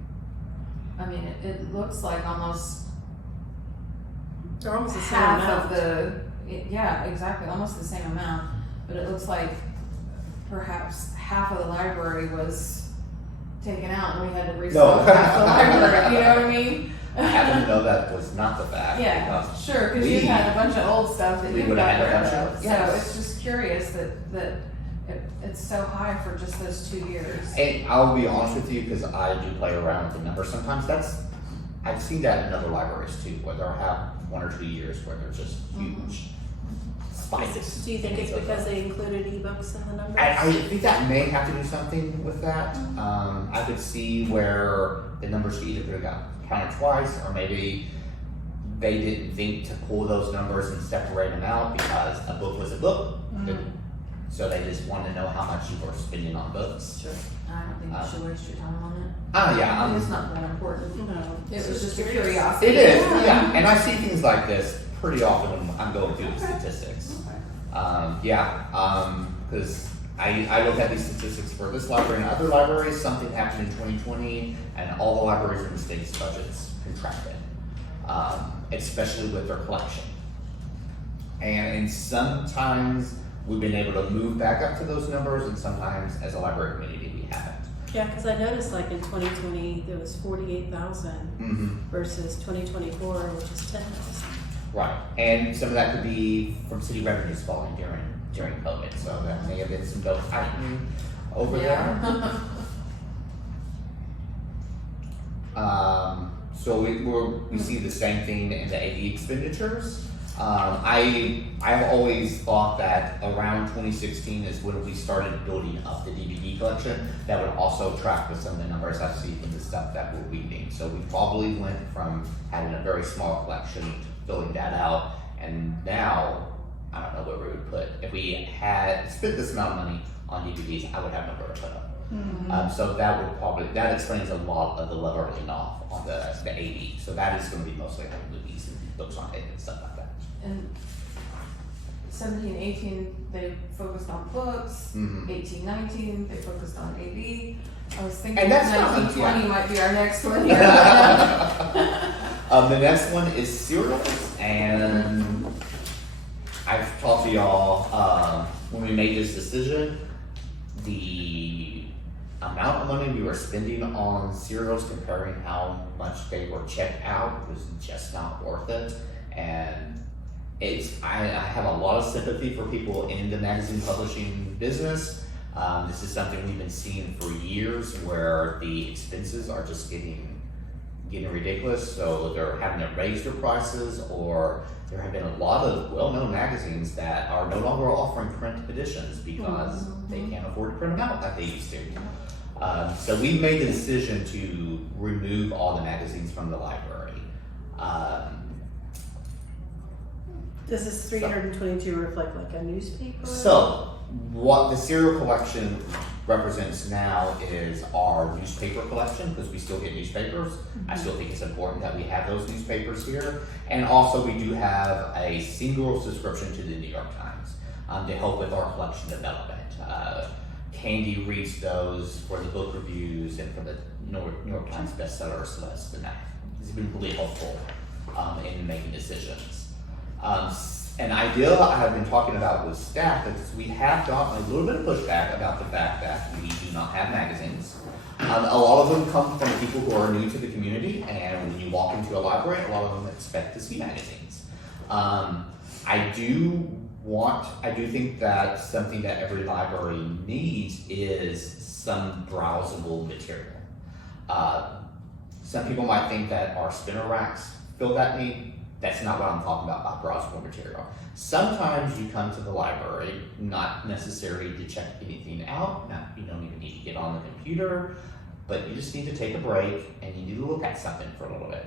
I mean, it looks like almost They're almost the same half amount. of yeah, exactly, almost the same amount, but it looks like perhaps half of the library was taken out and we had to restock half the library, you know what I mean? I happen to know that was not the fact. Yeah, because sure, cause you had a bunch of old stuff that we you would've got had a rid bunch of, of- so it's just curious that it's so high for just those 2 years. And I'll be honest with you, because I do play around with the numbers sometimes. I've seen that in other libraries too, where they'll have 1 or 2 years where they're just huge spikes. Do you think it's because they included ebooks in the numbers? I think that may have to do something with that. I could see where the numbers either could have got counted twice, or maybe they didn't think to pull those numbers and separate them out because a book was a book. So they just want to know how much you are spending on books. Sure. I don't think you should waste your time on it. Yeah. It's not that important. No. It was just a curiosity. It is, yeah. And I see things like this pretty often when I'm going through the statistics. Because I look at these statistics for this library and other libraries. Something happened in 2020, and all the libraries in the state's budgets contracted, especially with their collection. And sometimes we've been able to move back up to those numbers, and sometimes as a library community we haven't. Yeah, because I noticed like in 2020 there was 48,000 versus 2024, which is 10,000. Right, and some of that could be from city revenues falling during COVID, so that may have been some belt tightening over there. So we see the same thing in the AD expenditures. I've always thought that around 2016 is when we started building up the DVD collection. That would also track with some of the numbers I see from the stuff that we're reading. So we probably went from having a very small collection to filling that out, and now I don't know where we would put. If we had spent this amount of money on DVDs, I would have nowhere to put them. So that explains a lot of the leveling off on the AD. So that is going to be mostly like movies and books on tape and stuff like that. And 17, 18, they focused on books. 18, 19, they focused on AV. I was thinking And that's 19, not- 20 might be our next one. The next one is cereals, and I've talked to y'all when we made this decision. The amount of money we were spending on cereals comparing how much they were checked out was just not worth it. And I have a lot of sympathy for people in the magazine publishing business. This is something we've been seeing for years, where the expenses are just getting ridiculous. So they're having to raise their prices, or there have been a lot of well-known magazines that are no longer offering print editions because they can't afford to print them out like they used to. So we've made the decision to remove all the magazines from the library. Does this 322 reflect like a newspaper? So what the serial collection represents now is our newspaper collection, because we still get newspapers. I still think it's important that we have those newspapers here. And also we do have a single subscription to the New York Times to help with our collection development. Candy reads those for the book reviews and for the New York Times bestsellers list, and that has been really helpful in making decisions. An idea I have been talking about with staff is we have gotten a little bit of pushback about the fact that we do not have magazines. A lot of them come from people who are new to the community, and when you walk into a library, a lot of them expect to see magazines. I do think that something that every library needs is some browsable material. Some people might think that our spinner racks fill that need. That's not what I'm talking about by browsable material. Sometimes you come to the library not necessarily to check anything out. You don't even need to get on the computer, but you just need to take a break and you need to look at something for a little bit.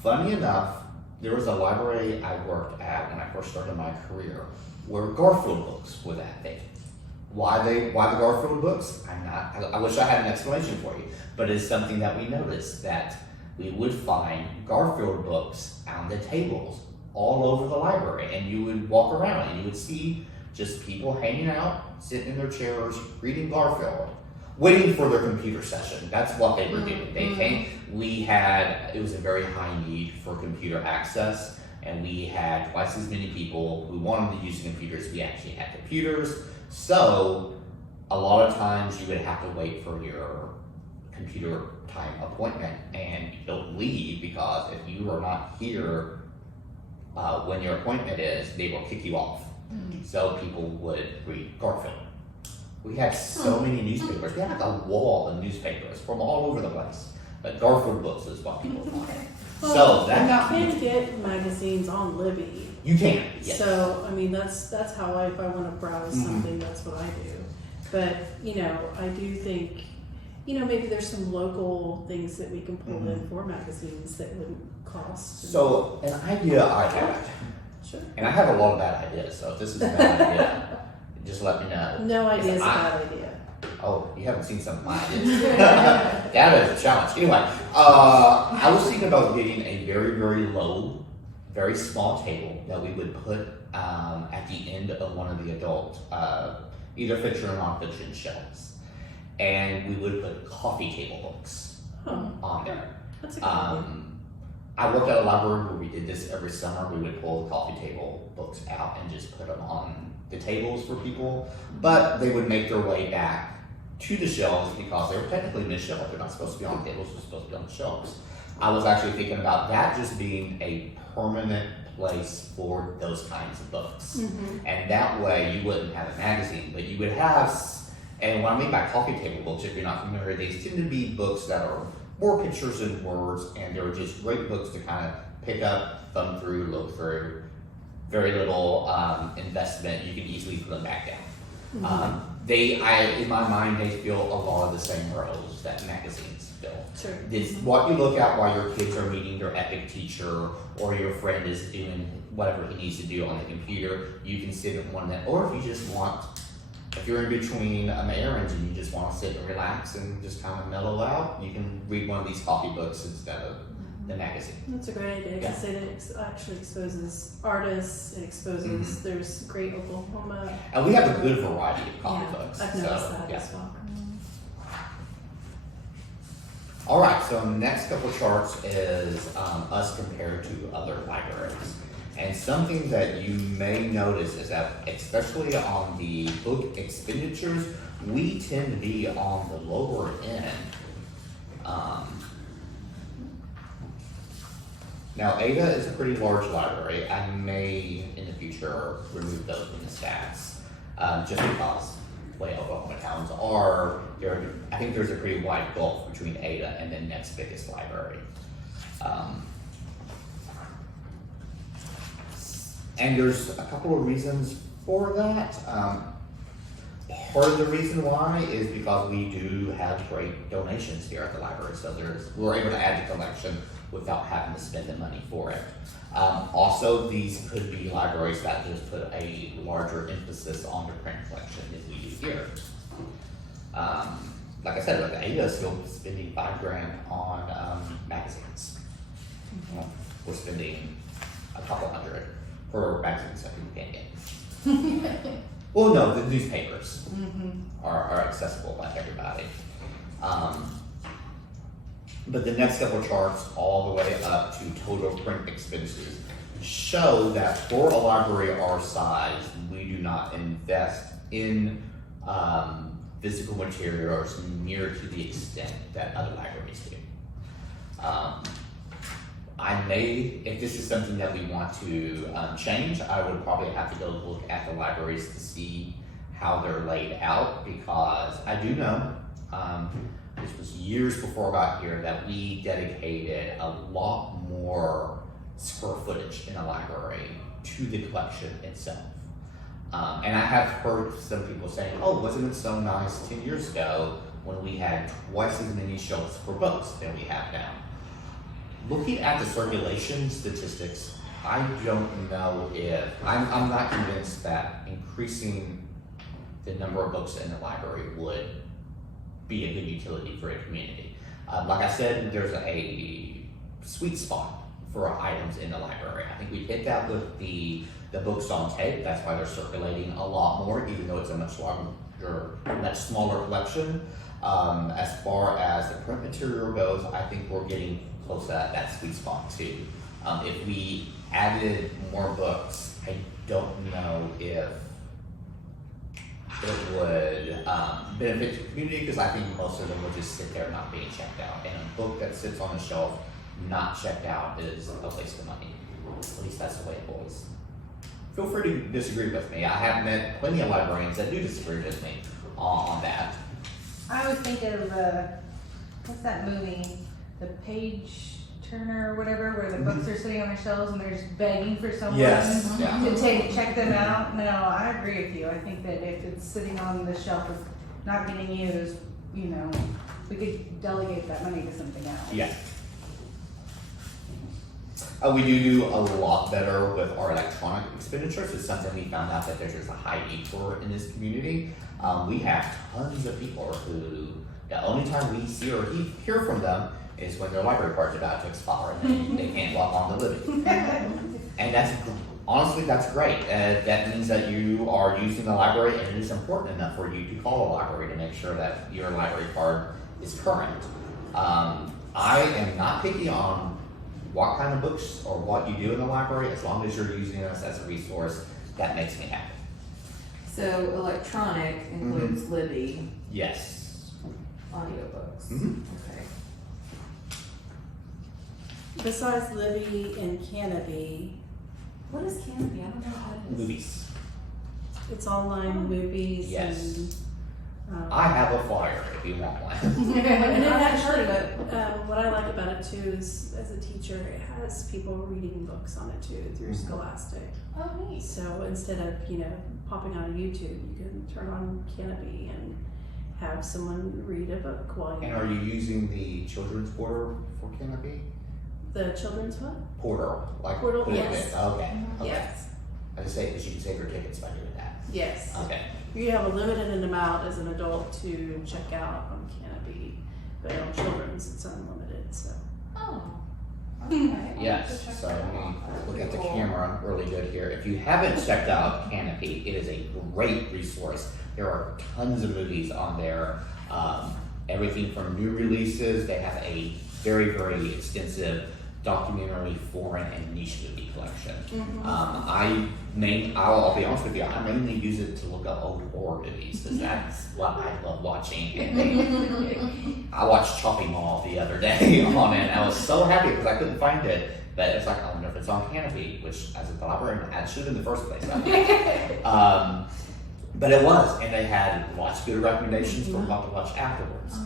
Funny enough, there was a library I worked at when I first started my career where Garfield books were that big. Why the Garfield books? I wish I had an explanation for you, but it's something that we noticed, that we would find Garfield books on the tables all over the library, and you would walk around and you would see just people hanging out, sitting in their chairs, reading Garfield, waiting for their computer session. That's what they were doing. They came, it was a very high need for computer access, and we had twice as many people who wanted to use computers as we actually had computers. So a lot of times you would have to wait for your computer time appointment, and you don't leave, because if you are not here when your appointment is, they will kick you off. So people would read Garfield. We had so many newspapers. We had like a wall of newspapers from all over the place. But Garfield books is what people wanted. Well, So that you can get magazines on Libby. you can. Yes. So I mean that's how if I want to browse something, that's what I do. But I do think maybe there's some local things that we can pull in for magazines that wouldn't cost. So an idea I had, Sure. and I have a lot of bad ideas, so if this is a bad idea, just let me know. No idea is a I- bad idea. Oh, you haven't seen some of mine. That is a challenge. Anyway, I was thinking about getting a very, very low, very small table that we would put at the end of one of the adult, either fiction or nonfiction shelves. And we would put coffee table books Oh, on there. that's a good idea. I worked at a library where we did this every summer. We would pull the coffee table books out and just put them on the tables for people, but they would make their way back to the shelves because they were technically misshelved. They're not supposed to be on tables, they're supposed to be on the shelves. I was actually thinking about that just being a permanent place for those kinds of books. Mm-hmm. And that way you wouldn't have a magazine, but you would have, and what I mean by coffee table books, if you're not familiar, these tend to be books that are more pictures than words, and they're just great books to kind of pick up, thumb through, look through. Very little investment. You can easily put them back down. Mm-hmm. In my mind, they fill a lot of the same roles that magazines fill. Sure. It's what you look at while your kids are meeting their epic teacher, or your friend is doing whatever he needs to do on the computer. You can sit at one of them, or if you just want, if you're in between errands and you just want to sit and relax and just kind of mellow out, you can read one of these coffee books instead of the magazine. That's a great idea because it actually exposes artists. It exposes. There's great Oklahoma. And we have a good variety of coffee Yeah, books. I've noticed that as well. All right, so next couple charts is us compared to other libraries. And something that you may notice is that, especially on the book expenditures, we tend to be on the lower end. Now, Ada is a pretty large library. I may, in the future, remove those from the stats, just because the way Oklahoma towns are. I think there's a pretty wide gulf between Ada and the next biggest library. And there's a couple of reasons for that. Part of the reason why is because we do have great donations here at the library, so we're able to add the collection without having to spend the money for it. Also, these could be libraries that just put a larger emphasis on the print collection as we do here. Like I said, like Ada is still spending $5,000 on magazines. We're spending a couple hundred for magazines that people can't get. Well, no, the newspapers are accessible by everybody. But the next couple charts, all the way up to total print expenses, show that for a library our size, we do not invest in physical materials near to the extent that other libraries do. If this is something that we want to change, I would probably have to go look at the libraries to see how they're laid out, because I do know, this was years before I got here, that we dedicated a lot more square footage in a library to the collection itself. And I have heard some people saying, oh, wasn't it so nice 10 years ago when we had twice as many shelves for books than we have now? Looking at the circulation statistics, I don't know if, I'm not convinced that increasing the number of books in the library would be a good utility for a community. Like I said, there's a sweet spot for items in the library. I think we hit that with the books on tape. That's why they're circulating a lot more, even though it's a much larger, much smaller collection. As far as the print material goes, I think we're getting close to that sweet spot too. If we added more books, I don't know if it would benefit the community, because I think most of them would just sit there not being checked out. And a book that sits on the shelf not checked out is a waste of money. At least that's the way it was. Feel free to disagree with me. I have met plenty of librarians that do disagree with me on that. I always think of, what's that movie? The Page Turner or whatever, where the books are sitting on their shelves and they're just begging for someone Yes. Yeah. to check them out. No, I agree with you. I think that if it's sitting on the shelf and not getting used, we could delegate that money to something else. Yeah. We do a lot better with our electronic expenditures. It's something we found out that there's just a high need for in this community. We have tons of people who the only time we see or hear from them is when their library card's about to expire and they can't log on to Libby. And honestly, that's great. That means that you are using the library, and it is important enough for you to call the library to make sure that your library card is current. I am not picky on what kind of books or what you do in the library, as long as you're using us as a resource. That makes me happy. So electronic includes Libby Yes. audiobooks. Mhm. Okay. Besides Libby and Canopy, What is Canopy? I don't know what it is. Movies. it's online movies Yes. and. I have a flyer if you want one. And it I've actually, heard of it. what I like about it too is, as a teacher, it has people reading books on it too through Mhm. Scholastic. Oh, neat. So instead of, popping on YouTube, you can turn on Canopy and have someone read a book while And you, are you using the children's portal for Canopy? the children's one? Portal, like Portal, put it yes. in. Okay. Okay. Yes, I just say because you can save your tickets by doing that. yes. Okay. You have a limited amount as an adult to check out on Canopy, but on children's, it's unlimited, so. Oh. Okay. Yes, so let me look at the camera really good here. If you haven't checked out Canopy, it is a great resource. There are tons of movies on there. Everything from new releases. They have a very, very extensive documentary, foreign, and niche movie collection. I'll be honest with you, I mainly use it to look up old horror movies because that's what I love watching. And I watched Chopping Mall the other day on it, and I was so happy because I couldn't find it. But it's like, I wonder if it's on Canopy, which as a librarian, I should have in the first place. But it was, and they had lots of good recommendations for what to watch afterwards.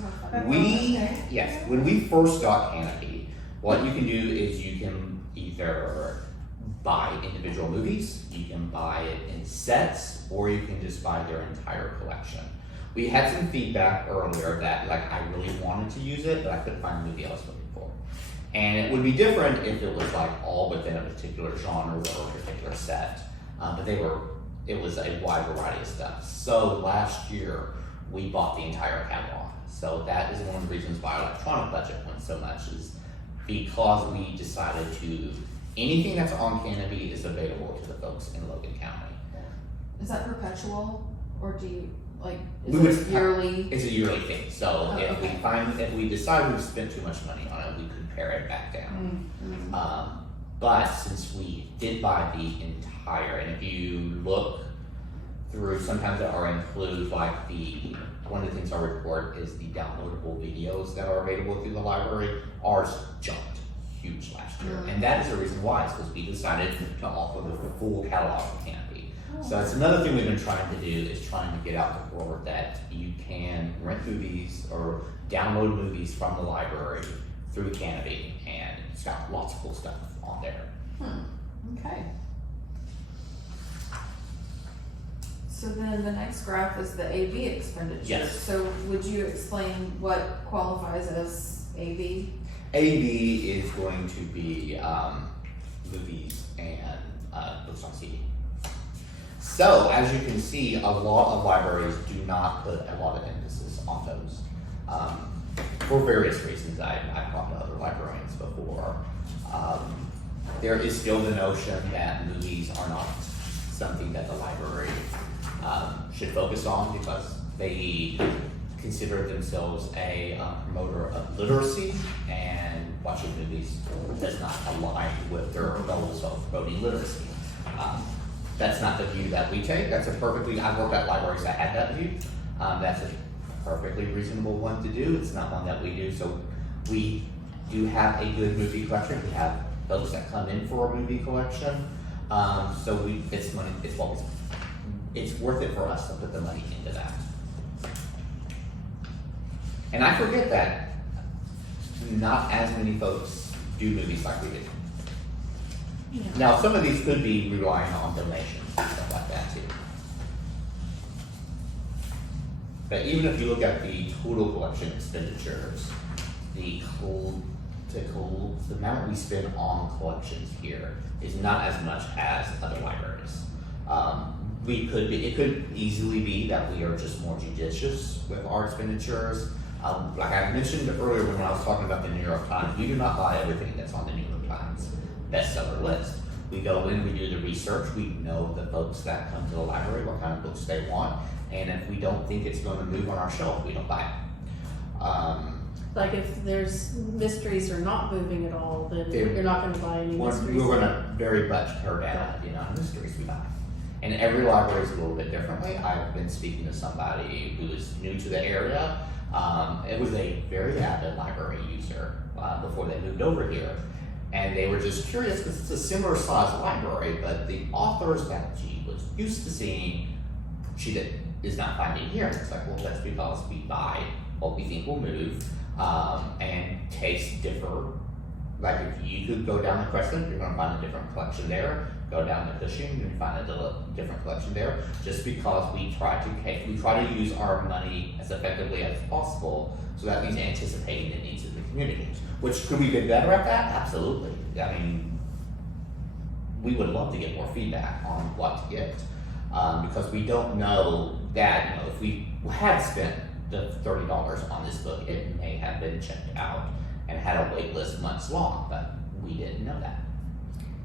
When we first got Canopy, what you can do is you can either buy individual movies, you can buy it in sets, or you can just buy their entire collection. We had some feedback earlier that I really wanted to use it, but I couldn't find the movie I was looking for. And it would be different if it was all within a particular genre or a particular set. But it was a wide variety of stuff. So last year, we bought the entire catalog. So that is one of the reasons why our electronic budget went so much, is because we decided anything that's on Canopy is available to the folks in Logan County. Is that perpetual, or do you We is it yearly? It's a yearly thing, so Oh, okay. if we decide we've spent too much money on it, we could pare it back down. Mm-hmm. But since we did buy the entire, and if you look through, sometimes there are include one of the things I report is the downloadable videos that are available through the library. Ours jumped huge last year, and that is the reason why. It's because we decided to offer the full catalog of Canopy. So that's another thing we've been trying to do, is trying to get out the word that you can rent movies or download movies from the library through Canopy, and it's got lots of cool stuff on there. Okay. So then the next graph is the AV expenditure. Yes. So would you explain what qualifies as AV? AV is going to be movies and books on CD. So as you can see, a lot of libraries do not put a lot of emphasis on those for various reasons. I've talked to other librarians before. There is still the notion that movies are not something that the library should focus on, because they consider themselves a promoter of literacy, and watching movies does not align with their goals of promoting literacy. That's not the view that we take. I've worked at libraries that had that view. That's a perfectly reasonable one to do. It's not one that we do. So we do have a good movie collection. We have folks that come in for a movie collection. It's worth it for us to put the money into that. And I forget that not as many folks do movies like we do. Yeah. Now, some of these could be relying on donations and stuff like that too. But even if you look at the total collection expenditures, the the amount we spend on collections here is not as much as other libraries. It could easily be that we are just more judicious with our expenditures. Like I mentioned earlier when I was talking about the New York Times, we do not buy everything that's on the New York Times bestseller list. We go in, we do the research, we know the folks that come to the library, what kind of books they want, and if we don't think it's going to move on our shelf, we don't buy it. Like if there's mysteries are not moving at all, then Then you're not gonna buy any mysteries. We're gonna very much pare down the amount of mysteries we buy. And every library is a little bit differently. I've been speaking to somebody who is new to the area. It was a very avid library user before they moved over here. And they were just curious because it's a similar size library, but the authors that she was used to seeing, she is not finding here. And it's like, well, that's because we buy what we think will move, and tastes differ. Like if you could go down the Crescent, you're gonna find a different collection there. Go down the Cushing, you're gonna find a different collection there. Just because we try to use our money as effectively as possible. So that means anticipating the needs of the community. Which could we get better at that? Absolutely. I mean, we would love to get more feedback on what to get, because we don't know that, if we had spent the $30 on this book, it may have been checked out and had a wait list months long, but we didn't know that.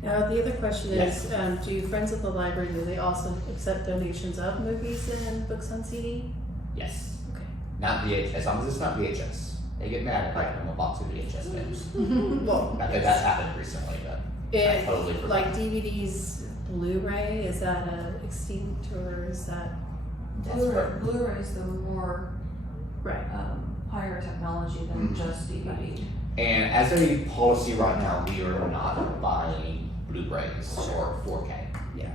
Now, the other question Yes. is, do Friends of the Library, do they also accept donations of movies and books on CD? Yes. Okay. Not VHS, as long as it's not VHS. They get mad if I give them a box of VHS tapes. Well, Not that that happened recently, but I totally forgot. like DVDs, Blu-ray, is that extinct or is that, Blu-ray is the more right? higher technology than just DVD. And as a policy right now, we are not buying Blu-rays or 4K. Yeah.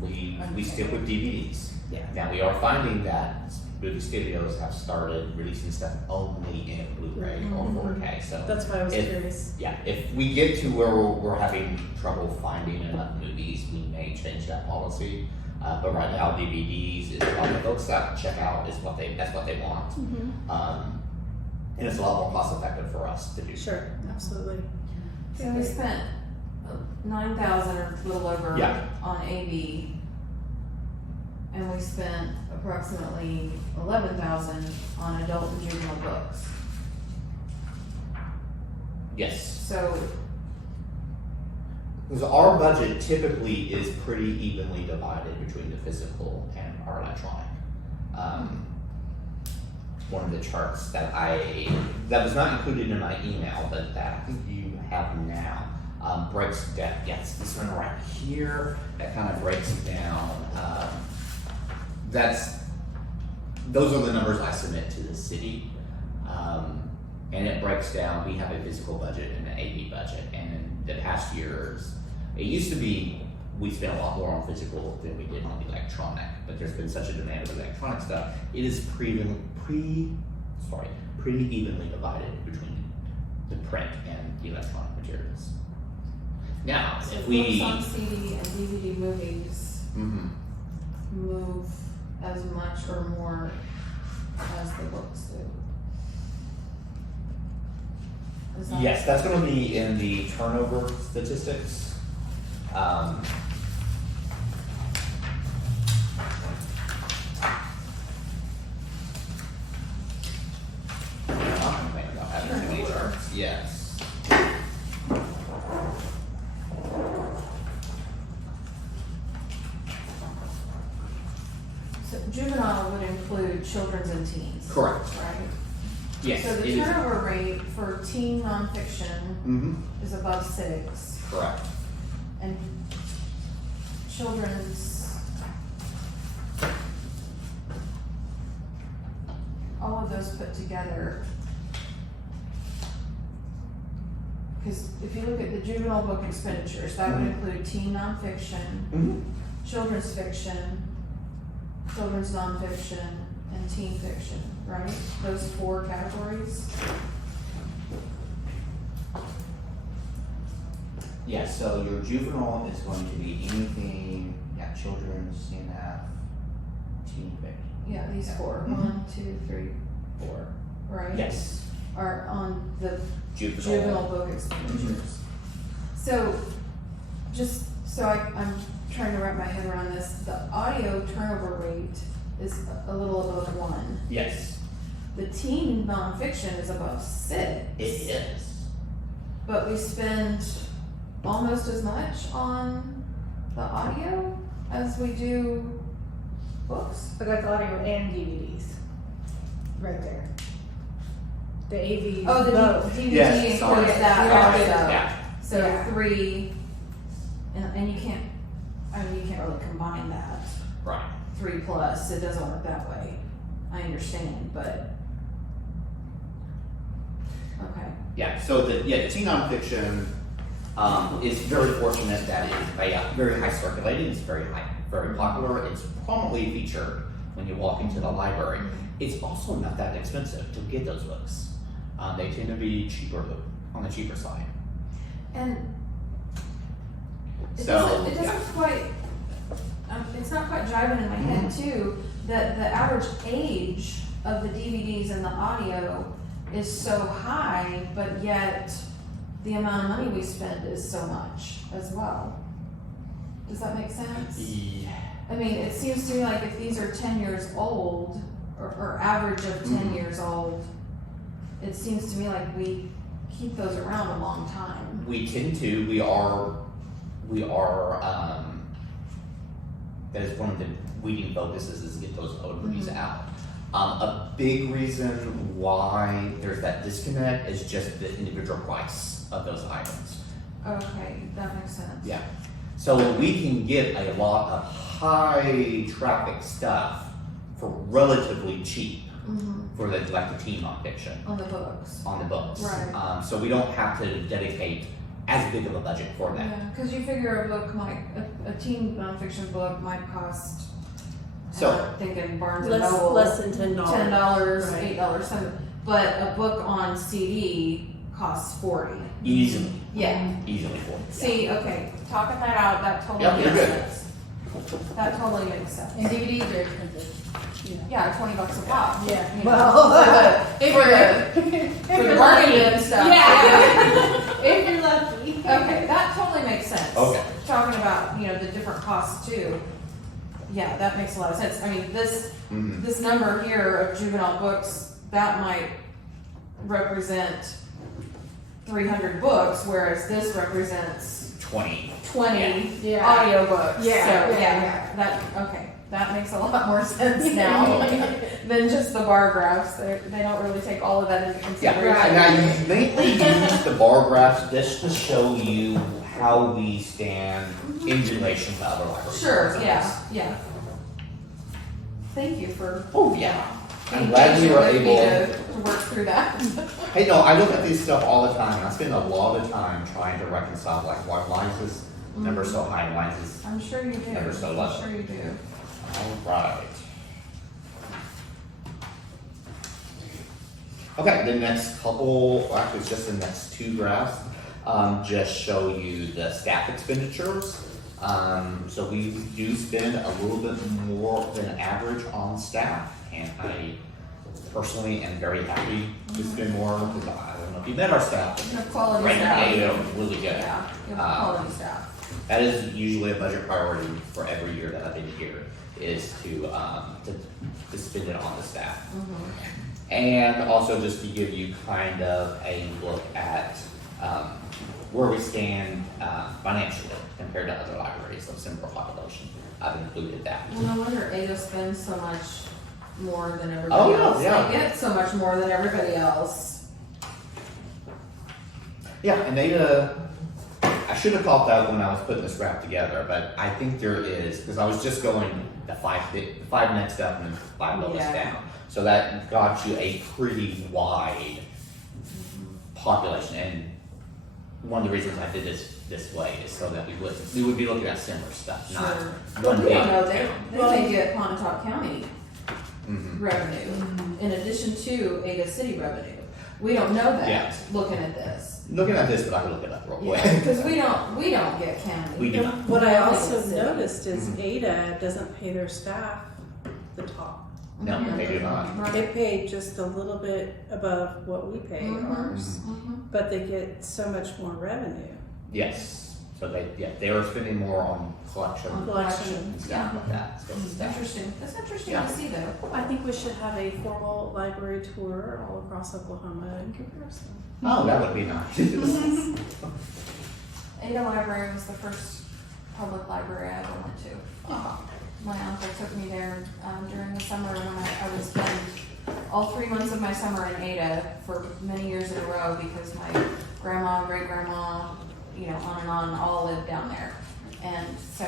We stick with DVDs. Yeah. Now we are finding that movie studios have started releasing stuff only in Blu-ray or 4K. So That's why I was if- curious. yeah, if we get to where we're having trouble finding enough movies, we may change that policy. But right now, DVDs is what the folks that check out is that's what they want. And it's a lot more cost effective for us to do. Sure, absolutely. So we spent $9,000 or a little over Yeah. on AV, and we spent approximately $11,000 on adult and juvenile books. Yes. So Because our budget typically is pretty evenly divided between the physical and our electronic. One of the charts that was not included in my email, but that I think you have now, breaks down. Yes, this one right here that kind of breaks down. Those are the numbers I submit to the city, and it breaks down. We have a physical budget and an AV budget, and in the past years, it used to be we spent a lot more on physical than we did on electronic, but there's been such a demand of electronic stuff. It is pretty evenly divided between the print and the electronic materials. Now, So if we, books on CD and DVD movies Mhm. move as much or more as the books do. Is that- Yes, that's going to be in the turnover statistics. I don't have too many charts. Yes. So juvenile would include children's and teens. Correct. Right? Yes. So it the is. turnover rate for teen nonfiction Mhm. is above 6, Correct. and children's, all of those put together. Because if you look at the juvenile book expenditures, that would Mhm. include teen nonfiction, Mhm. children's fiction, children's nonfiction, and teen fiction, right? Those 4 categories. Yeah, so your juvenile is going to be anything, children's, CNF, teen fiction. Yeah, these 4. Mhm. 1, 2, 3, 4, right? Yes. are on the Juvenile. juvenile book expenditures. So, just so I'm trying to wrap my head around this, the audio turnover rate is a little above 1. Yes, The teen nonfiction is above 6. it is. But we spend almost as much on the audio as we do books. But that's audio and DVDs. Right there. The AV. Oh, the both. DVD Yes, includes sorry. that Yeah. also. Yeah. So Yeah. 3, and you can't, I mean, you can't really combine that. Right. 3 plus, it doesn't work that way. I understand, but. Okay. Yeah, so the teen nonfiction is very fortunate that it is very high circulating, it's very popular, it's prominently featured when you walk into the library. It's also not that expensive to get those books. They tend to be cheaper, on the cheaper side. And it So, doesn't yeah. quite, it's not quite driving in my head too, that the average age of the DVDs and the audio is so high, but yet the amount of money we spend is so much as well. Does that make sense? Yeah. I mean, it seems to me like if these are 10 years old, or average of 10 Mhm. years old, it seems to me like we keep those around a long time. We tend to, we are, that is one of the weeding focuses is get those old movies out. A big reason why there's that disconnect is just the individual price of those items. Okay, that makes sense. Yeah. So we can get a lot of high traffic stuff for relatively cheap for the teen nonfiction On the books. on the books. Right. So we don't have to dedicate as big of a budget for that. Yeah, because you figure a book might, a teen nonfiction book might cost, So- I'm thinking Barnes and Less, Noble. less than $10. $10, Right. $8, something. But a book on CD costs 40. Easily, Yeah. easily for it. See, okay, talking that out, that totally Yep, you're makes good. sense. That totally makes sense. And DVDs are expensive. Yeah, $20 a pop. Yeah. You know, Well, for the marketing and stuff. Yeah. If you're lucky. Okay, that totally makes sense. Okay. Talking about, the different costs too. Yeah, that makes a lot of sense. I mean, this number here of juvenile books, that might represent 300 books, whereas this represents 20. 20 Yeah. audiobooks. Yeah, So, yeah. that makes a lot more sense now than just the bar graphs. They don't really take all of that into Yeah, consideration. and I mainly use the bar graphs just to show you how we stand in relation to other libraries. Sure, yeah. Thank you for. Oh, yeah. I'm being glad we patient were with me able. to work through that. Hey, no, I look at these stuff all the time, and I spend a lot of time trying to reconcile, like, why is this number so high, and why is this, I'm sure you do. Never so low. I'm sure you do. all right. Okay, the next couple, well, actually, it's just the next 2 graphs, just show you the staff expenditures. So we do spend a little bit more than average on staff, and I personally am very happy to spend more, because I don't know if you met our staff, You have quality right now, staff. they're really good. Yeah, you have quality staff. That is usually a budget priority for every year that I've been here, is to spend it on the staff. And also just to give you kind of a look at where we stand financially compared to other libraries of similar population. I've included that. Well, no wonder Ada spends so much more than everybody Oh, yeah, else. yeah. They get so much more than everybody else. Yeah, and I should have caught that when I was putting this graph together, but I think there is, because I was just going the five next up and then 5 lowest Yeah. down. So that got you a pretty wide population, and one of the reasons I did this way is so that we would be looking at similar stuff, not Sure. one Well, we big don't know, they town. may get Pontotoc County Mhm. revenue in addition to Ada City revenue. We don't know that, Yeah. looking at this. Looking at this, but I can look it up real quick. Because we don't get county. We do not. What I Only also city. noticed is Ada doesn't pay their staff the top No, they do not. Right. They pay just a little bit above what we pay ours, but they get so much more revenue. Yes, so they are spending more on collection Collection. and stuff like that. So it's stuff. Interesting. That's interesting Yeah. to see though. I think we should have a formal library tour all across Oklahoma in comparison. Oh, that would be nice. Ada Library was the first public library I ever went to. Ah, My uncle took me there during the summer when I would spend all 3 months of my summer in Ada for many years in a row because my grandma, great grandma, you know, on and on, all lived down there. And so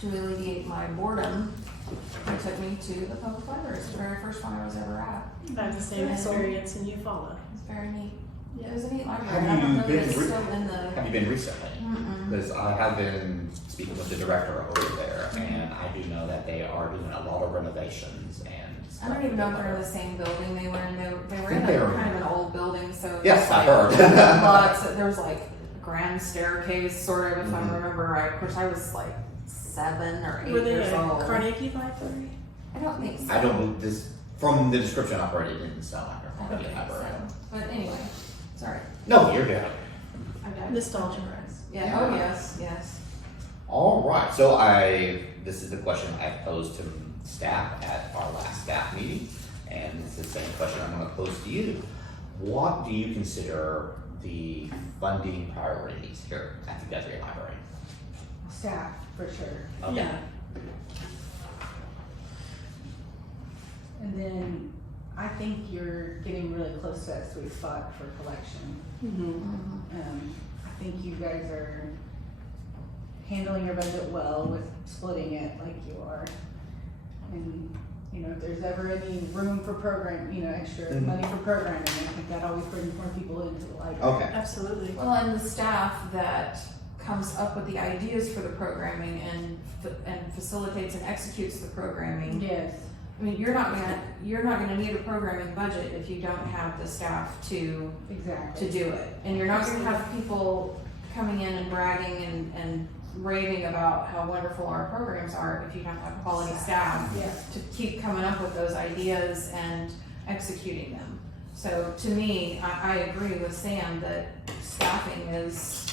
to alleviate my boredom, he took me to the public library. It's the very first one I was ever at. I have the same Yeah. experience in Eufaula. It's very neat. It was a neat library. Have I don't you know that it's been still in the. have you been recently? Mm-mm. Because I have been speaking with the director over there, and I do know that they are doing a lot of renovations and. I don't even know if they're in the same building they were in. They were in think they a were. kind of an old building, so Yes, I there's, heard. like, lots. There was like grand staircase, sort of, if I Mhm. remember right. Of course, I was like 7 or 8 Were they years at old. Carnegie Library? I don't think so. I don't this from the description I've heard. It didn't sound like I a don't Carnegie think library. so. But anyway, sorry. No, you're good. I died. Nostalgia Press. Yeah. Yeah. Oh yes. Yes. All right. So this is the question I posed to staff at our last staff meeting, and it's the same question I'm going to pose to you. What do you consider the funding priorities here at the Guthrie Library? Staff, for sure. Okay. Yeah. And then I think you're getting really close to that sweet spot for collection. Mm-hmm. I think you guys are handling your budget well with splitting it like you are. And, you know, if there's ever any room for extra Mhm. money for programming, I think that always brings more people into the library. Okay. Absolutely. Well, and the staff that comes up with the ideas for the programming and facilitates and executes the programming. Yes. I mean, you're not gonna need a programming budget if you don't have the staff to Exactly. do it. And you're not gonna have people coming in and bragging and raving about how wonderful our programs are if you don't have quality staff Yeah. to keep coming up with those ideas and executing them. So to me, I agree with Sam that staffing is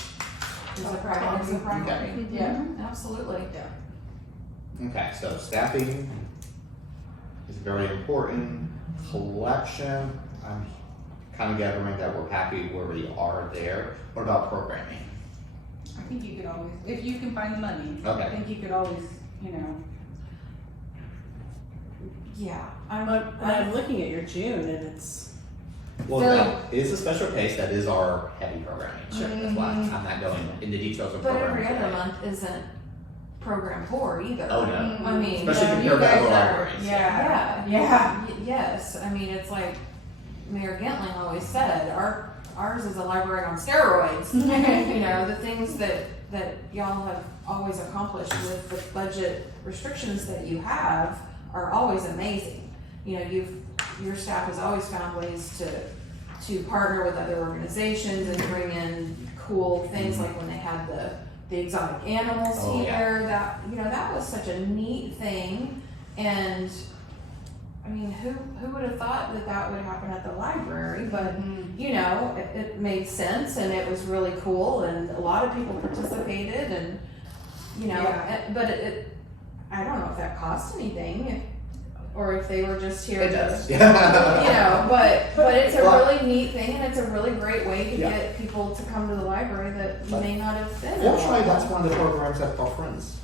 a priority. Okay. Yeah. Mhm, absolutely. Okay. So staffing is very important. Collection, I'm kind of gathering that we're happy where we are there. What about programming? I think you could always, if you can find the money, Okay. I think you could always, Yeah. I'm looking at your June and it's, Well, Phil- that is a special case. That is our heavy programming. Sure. That's why I'm not going into details of But programming. every other today. month isn't program poor either. Oh, no. I mean, Especially you compared to guys other are- libraries. Yeah, Yeah. yes, I mean, it's like Mayor Gentling always said, ours is a library on steroids. You know, the things that y'all have always accomplished with the budget restrictions that you have are always amazing. You know, your staff has always found ways to partner with other organizations and bring in cool things, like when they had the exotic animals Oh, here, that was such a neat thing. And I mean, who would have thought that would happen at the library? But you know, it made sense and it was really cool and a lot of people participated and you know, Yeah. but I don't know if that cost anything or if they were just here It to, does. you know, but it's a Well- really neat thing and it's a really great way to Yeah. get people to come to the library that may not have been. Fortunately, that's one of the programs that our friends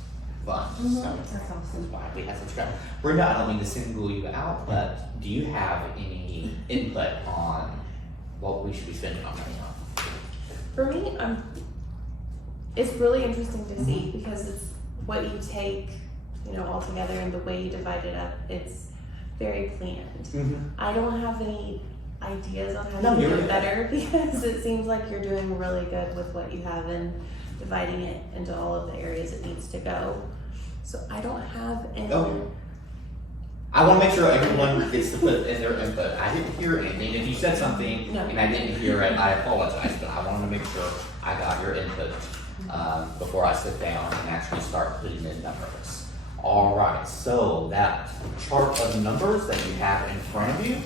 fund. Mhm. So That's awesome. that's why we have such great. Brenda, I don't mean to single you out, but do you have any input on what we should be spending our money on? For me, it's really interesting to see because it's what you take, all together and the way you divide it up. It's very planned. I don't have any ideas on how No, to do you're it good. better because it seems like you're doing really good with what you have and dividing it into all of the areas it needs to go. So I don't have any. Okay. I want to make sure everyone gets to put in their input. I didn't hear anything. If you said something No. and I didn't hear it, I apologize, but I wanted to make sure I got your input before I sit down and actually start putting in numbers. All right, so that chart of numbers that you have in front of you,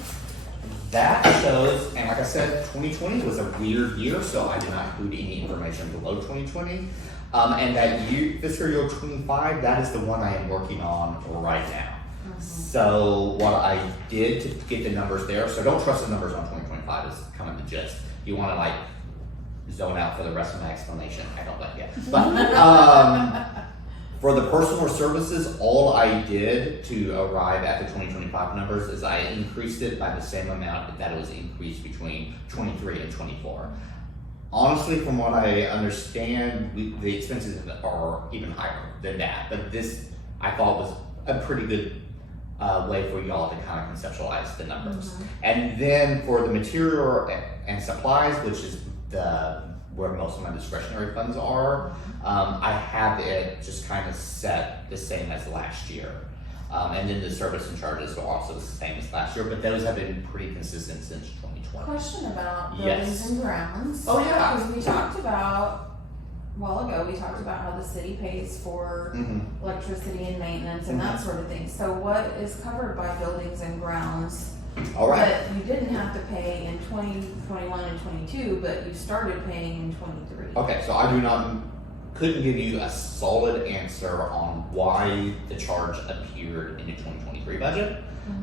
that shows, and like I said, 2020 was a weird year, so I did not include any information below 2020. And that year, fiscal year 25, that is the one I am working on right now. So what I did to get the numbers there, so don't trust the numbers on 2025 is kind of the gist. You want to like zone out for the rest of my explanation. I don't like it. But for the personal services, all I did to arrive at the 2025 numbers is I increased it by the same amount that it was increased between 23 and 24. Honestly, from what I understand, the expenses are even higher than that. But this, I thought, was a pretty good way for y'all to kind of conceptualize the numbers. And then for the material and supplies, which is where most of my discretionary funds are, I have it just kind of set the same as last year. And then the service and charges are also the same as last year, but those have been pretty consistent since 2020. Question about Yes. buildings and grounds. Oh, yeah. Because we talked about, a while ago, we talked about how the city pays for electricity and maintenance and that sort of thing. So what is covered by buildings and grounds? All right. That you didn't have to pay in 2021 and 22, but you started paying in 23. Okay, so I couldn't give you a solid answer on why the charge appeared in the 2023 budget.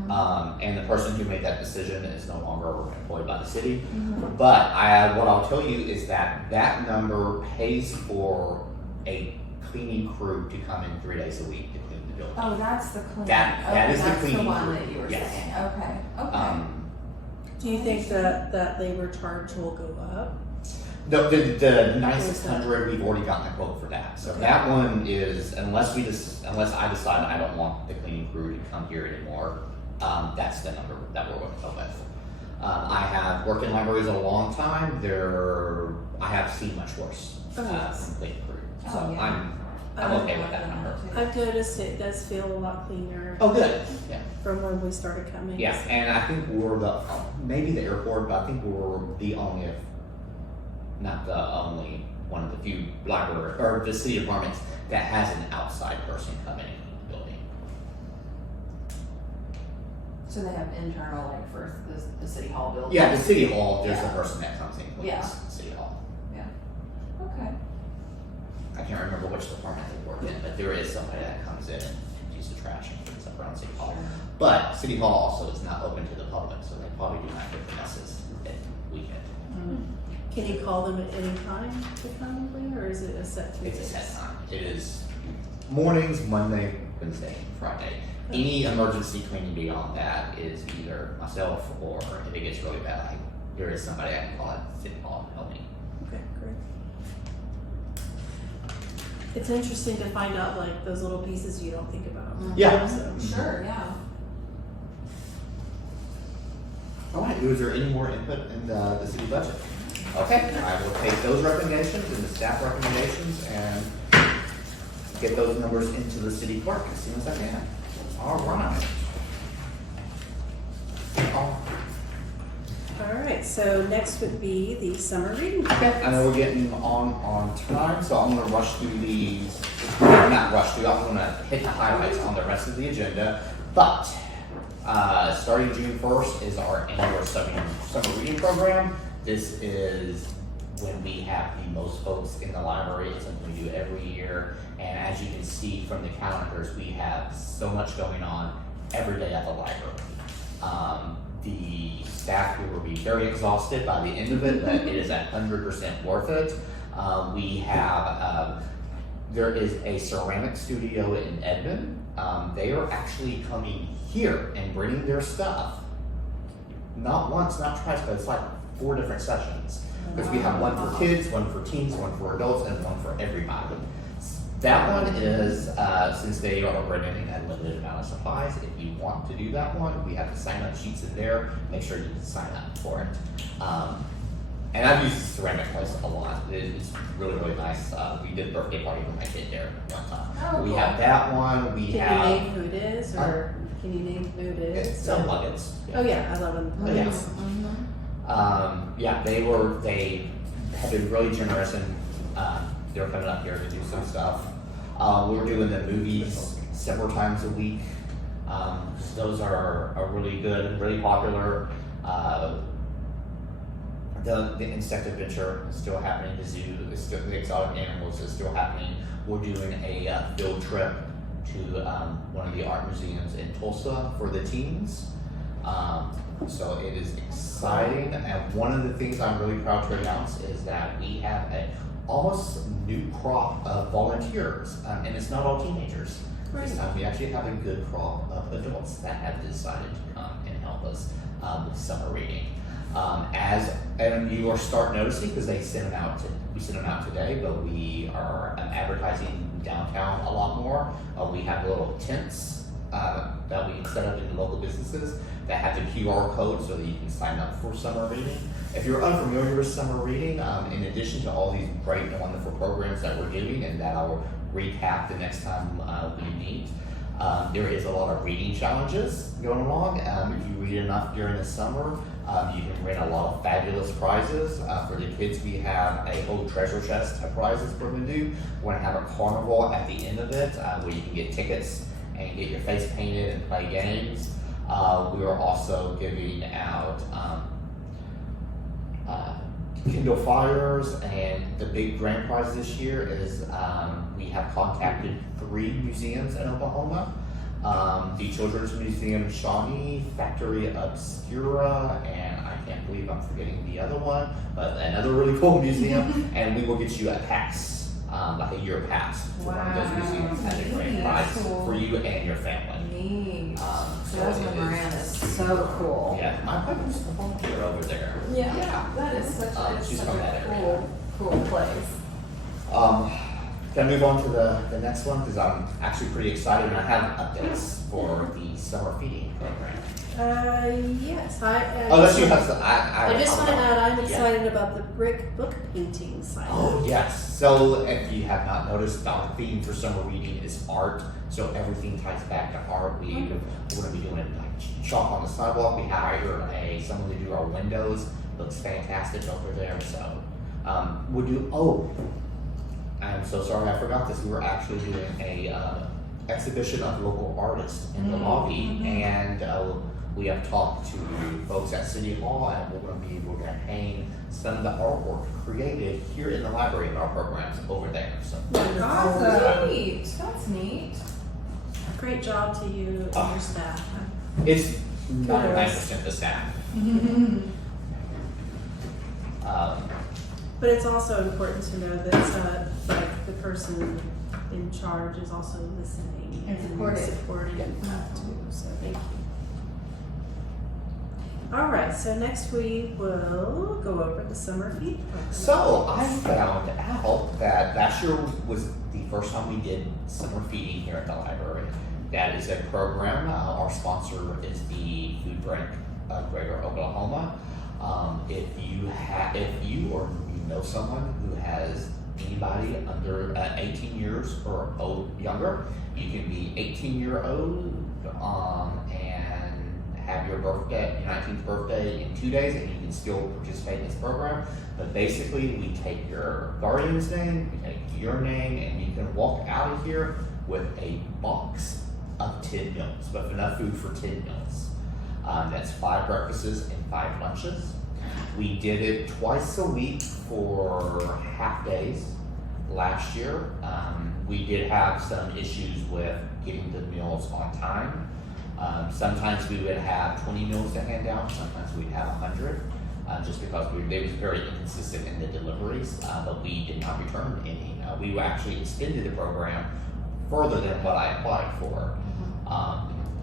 And the person who made that decision is no longer employed by the city. But what I'll tell you is that that number pays for a cleaning crew to come in 3 days a week to clean the building. Oh, that's the cleaning. That is the that's cleaning the one crew. that you were Yes. saying. Okay. Do you think that labor charge will go up? The 9,600, we've already gotten a quote for that. So that one is, unless I decide I don't want the cleaning crew to come here anymore, that's the number that we're going to go with. I have worked in libraries a long time. I have seen much worse from cleaning crew. So Oh, yeah. I'm okay with that number. I've noticed it does feel a lot cleaner Oh, good. Yeah. from when we started coming. Yeah, and I think we're maybe the airport, but I think we're the only, if not the only, one of the few library or the city departments that has an outside person come in and clean the building. So they have internal, like for the city hall building? Yeah, the city hall, there's Yeah. a person that comes in and cleans Yeah. the city hall. Okay. I can't remember which department they work in, but there is somebody that comes in and empties the trash and cleans up around city hall. But city hall also is not open to the public, so they probably do not get the messes that we get. Can you call them at any time to come and clean, or is it a set few It's a days? set time. It is mornings, Monday, Wednesday, Friday. Any emergency cleaning beyond that is either myself or if it gets really bad, there is somebody I can call at city hall and help me. Okay, great. It's interesting to find out like those little pieces you don't think about. Yeah. So, Sure, yeah. All right, is there any more input in the city budget? Okay, I will take those recommendations and the staff recommendations and get those numbers into the city clerk as soon as I can. All right. all right, so next would be the summer reading credits. I know we're getting on time, so I'm gonna rush through these, not rush through, I'm gonna hit the highlights on the rest of the agenda. But, starting June 1st is our annual summer reading program. This is when we have the most folks in the library. It's something we do every year. And as you can see from the calendars, we have so much going on every day at the library. The staff here will be very exhausted by the end of it, but it is 100% worth it. We have, there is a ceramic studio in Edmond. They are actually coming here and bringing their stuff. Not once, not twice, but it's like 4 different sessions. Because we have one for kids, one for teens, one for adults, and one for everybody. That one is, since they are renting a limited amount of supplies, if you want to do that one, we have the sign up sheets in there. Make sure you sign up for it. And I've used the ceramic place a lot. It's really, really nice. We did a birthday party with my kid there one time. Oh, We cool. have that one. We Can have you name who it is, or can you name who it is? some nuggets. Oh yeah, I love them. Oh, yes. Yeah, they have been really generous and they're coming up here to do some stuff. We were doing the movies several times a week. Those are really good, really popular. The insect adventure is still happening. The zoo is still, the exotic animals is still happening. We're doing a field trip to one of the art museums in Tulsa for the teens. So it is exciting, and one of the things I'm really proud to announce is that we have an almost new crop of volunteers, and it's not all teenagers. Great. This time we actually have a good crop of adults that have decided to come and help us with summer reading. And you will start noticing because we sent them out today, but we are advertising downtown a lot more. We have little tents that we set up in the local businesses that have the QR code so that you can sign up for summer reading. If you're unfamiliar with summer reading, in addition to all these great and wonderful programs that we're doing, and that I'll recap the next time we meet, there is a lot of reading challenges going along. If you read enough during the summer, you can win a lot of fabulous prizes. For the kids, we have a whole treasure chest of prizes we're going to do. We're going to have a carnival at the end of it where you can get tickets and get your face painted and play games. We are also giving out Kindle Fires, and the big grand prize this year is we have contacted 3 museums in Oklahoma. The Children's Museum Shawnee, Factory Obscura, and I can't believe I'm forgetting the other one, but another really cool museum, and we will get you a pass, like a year pass to one of those museums as a grand prize for you and your family. Neat. So Jasmine it Moran is- is so cool. Yeah, my wife is a volunteer over there. Yeah, that is such She's such from that a area. cool place. Can I move on to the next one? Because I'm actually pretty excited and I have updates for the summer feeding program. Yes, Unless you have some, I just want to add, I'm Yeah. excited about the brick book painting site. Oh, yes. So if you have not noticed, our theme for summer reading is art. So everything ties back to art. We're going to be doing like chalk on the sidewalk. We hired someone to do our windows. Looks fantastic over there. So we'll do, I'm so sorry I forgot this. We were actually doing a exhibition of local artists in the lobby, and we have talked to folks at City Hall, and we're going to hang some of the artwork created here in the library in our programs over there. So Awesome. Neat. That's neat. Great job to you and your staff. it's 99% Kudos. the staff. But it's also important to know that like the person in charge is also listening And supporting. that too. So thank you. All right. So next we will go over the summer feed program. So I found out that last year was the first time we did summer feeding here at the library. That is a program. Our sponsor is the Food Bank of Greater Oklahoma. If you or you know someone who has anybody under 18 years or younger, you can be 18-year-old and have your 19th birthday in 2 days, and you can still participate in this program. But basically, we take your guardian's name, we take your name, and you can walk out of here with a box of 10 meals, with enough food for 10 meals. That's 5 breakfasts and 5 lunches. We did it twice a week for half days last year. We did have some issues with getting the meals on time. Sometimes we would have 20 meals to hand out, sometimes we'd have 100, just because they was very inconsistent in the deliveries, but we did not return any. We actually extended the program further than what I applied for.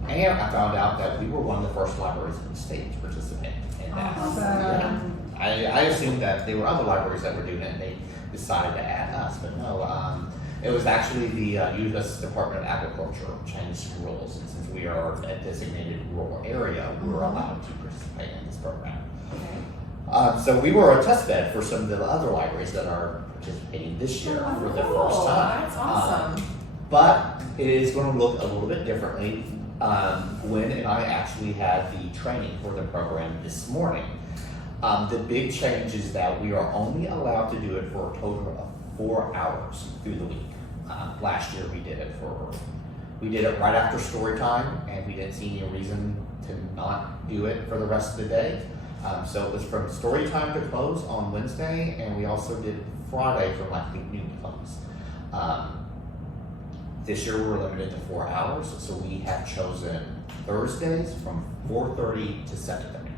And I found out that we were one of the first libraries in the state to participate in that. Awesome. Yeah. I assumed that there were other libraries that were doing it and they decided to add us, but no. It was actually the U.S. Department of Agriculture changed some rules, and since we are a designated rural area, we were allowed to participate in this program. Okay. So we were a test bed for some of the other libraries that are participating this year for the first time. That's awesome. But it is going to look a little bit differently. Gwen and I actually had the training for the program this morning. The big change is that we are only allowed to do it for a total of 4 hours through the week. Last year we We did it right after story time, and we didn't see any reason to not do it for the rest of the day. So it was from story time to close on Wednesday, and we also did Friday from like noon to close. This year we're limited to 4 hours, so we have chosen Thursdays from 4:30 to 7:30.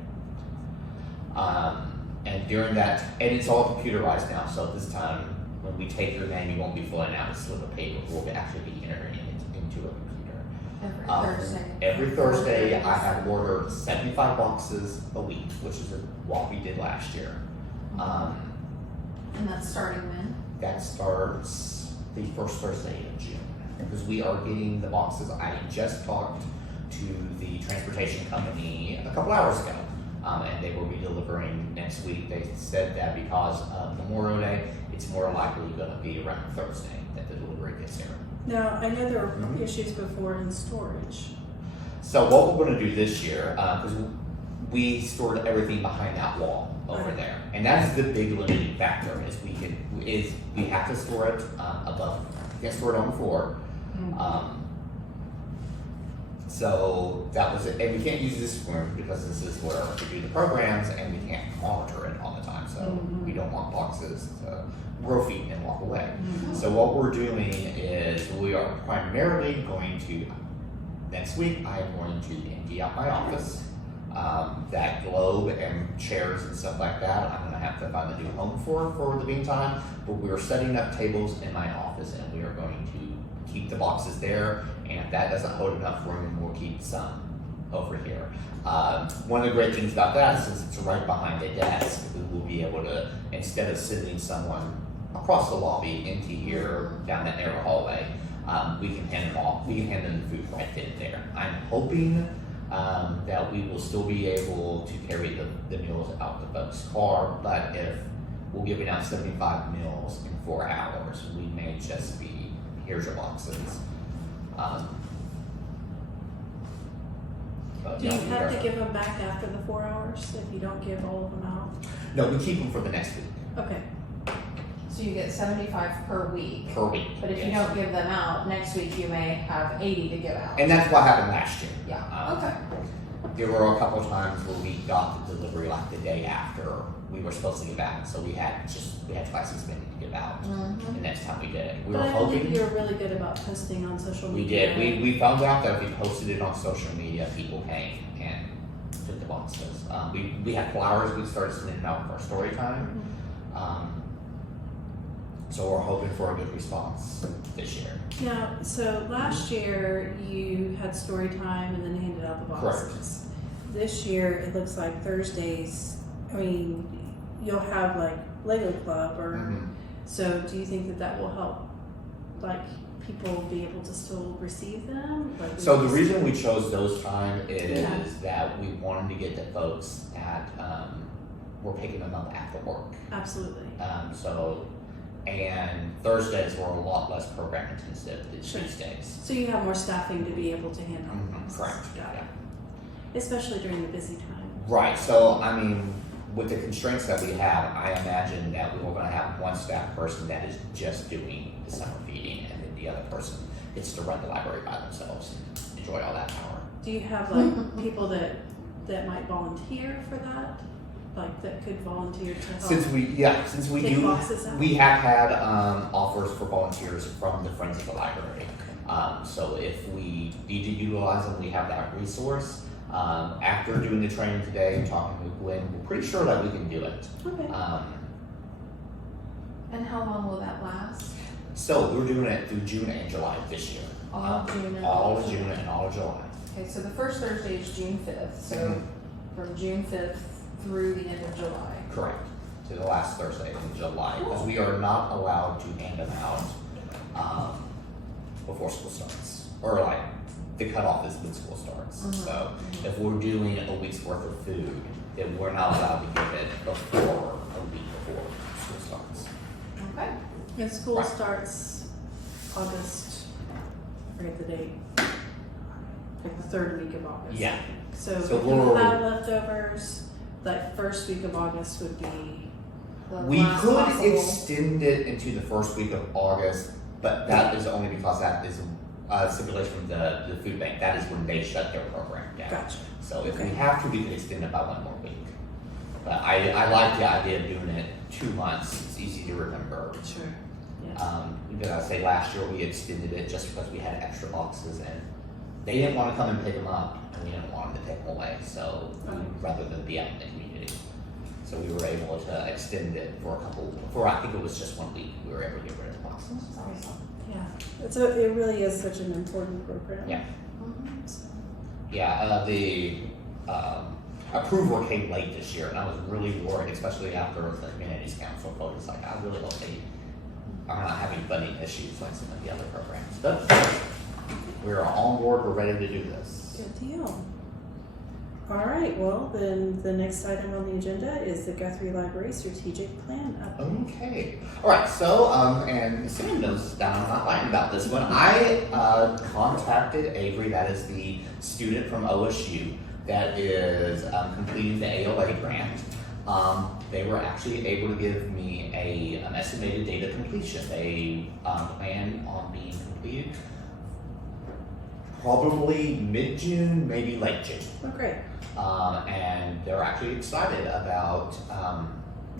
And during that, and it's all computerized now, so this time when we take your name, you won't be filling out a slip of paper. We'll actually be entering it into a computer. Every Thursday. Every Thursday, I have ordered 75 boxes a week, which is what we did last year. And that's starting when? That starts the first Thursday in June, because we are getting the boxes. I just talked to the transportation company a couple hours ago, and they will be delivering next week. They said that because of Memorial Day, it's more likely going to be around Thursday that the delivery gets here. Now, I know there were issues before in storage. So what we're going to do this year, because we stored everything behind that wall over there, and that is the big limiting factor. Is we have to store it above. We can't store it on the floor. So that was it, and we can't use this room because this is where we do the programs, and we can't monitor it all the time. So we don't want boxes to grow feet and walk away. So what we're doing is we are primarily going to, next week I am going to empty out my office. That globe and chairs and stuff like that, I'm gonna have to find a new home for the meantime. But we are setting up tables in my office, and we are going to keep the boxes there. And if that doesn't hold enough room, we'll keep some over here. One of the great things about that, since it's right behind the desk, we will be able to, instead of sending someone across the lobby into here down that narrow hallway, we can hand them off. We can hand them the food right then and there. I'm hoping that we will still be able to carry the meals out the folks' car, but if we're giving out 75 meals in 4 hours, we may just be, here's your boxes. But, Do you yeah, have to give them back after the 4 hours if you don't give all of them out? No, we keep them for the next week, Okay. So you get 75 per week. per week. But if you yes. don't give them out, next week you may have 80 to give out. And that's what happened last year. Yeah, okay. There were a couple of times where we got the delivery like the day after we were supposed to give out, so we had twice as many to give out. The next time we did it, we But were I believe hoping. you're really good about posting on social We media. did. We found out that if we posted it on social media, people came and took the boxes. We had flowers. We started sending out for our story time. So we're hoping for a good response this year. Yeah, so last year you had story time and then handed out the boxes. This year it looks like Thursdays, I mean, you'll have like Lego Club or, so do you think that will help, like, people be able to still receive them? Like, So the reason we chose those time is that we wanted to get the folks that were picking them up after work. Absolutely. And Thursdays were a lot less program intensive than Tuesdays. So you have more staffing to be able to hand out the boxes. Correct. Got it. Especially during the busy time. Right. So I mean, with the constraints that we have, I imagine that we were going to have one staff person that is just doing the summer feeding, and then the other person gets to run the library by themselves and enjoy all that power. Do you have like people that might volunteer for that? Like that could volunteer to help? Since we Take do, boxes out? we have had offers for volunteers from the Friends of the Library. So if we need to utilize them, we have that resource. After doing the training today and talking with Gwen, we're pretty sure that we can do it. Okay. And how long will that last? So we're doing it through June and July this year. All of June and all of June and all of July. Okay, so the first Thursday is June 5th. So from June 5th through the end of July. Correct. To the last Thursday in July, because we are not allowed to hand them out before school starts, or like the cutoff is when school starts. So if we're doing a week's worth of food, then we're not allowed to give it before a week before school starts. Okay. And school Right. starts August, I forget the date, like the third week of August. Yeah. So if So you we're- have leftovers, that first week of August would be, The We last could possible- extend it into the first week of August, but that is only because that is stipulation from the food bank, that is when they shut their program down. Gotcha. So if we Okay. have to, we can extend it by one more week. But I like the idea of doing it 2 months, it's easy to remember. Sure. Because I say last year we extended it just because we had extra boxes and they didn't want to come and pick them up and we didn't want them to take them away, so rather than be out in the community. So we were able to extend it for I think it was just 1 week, we were able to get rid of the boxes. Yeah. It really is such an important program. Yeah. So, Yeah, the approval came late this year, and I was really worried, especially after the Communities Council vote. It's like, I really hope they are not having funding issues like some of the other programs. But we're on board, we're ready to do this. good deal. All right, well, then the next item on the agenda is the Guthrie Library Strategic Plan update. Okay. All right. So, and Sam knows that I'm not lying about this one. I contacted Avery, that is the student from OSU that is completing the ALA grant. They were actually able to give me an estimated date of completion. They plan on being completed probably mid-June, maybe late June. Oh, great. And they're actually excited about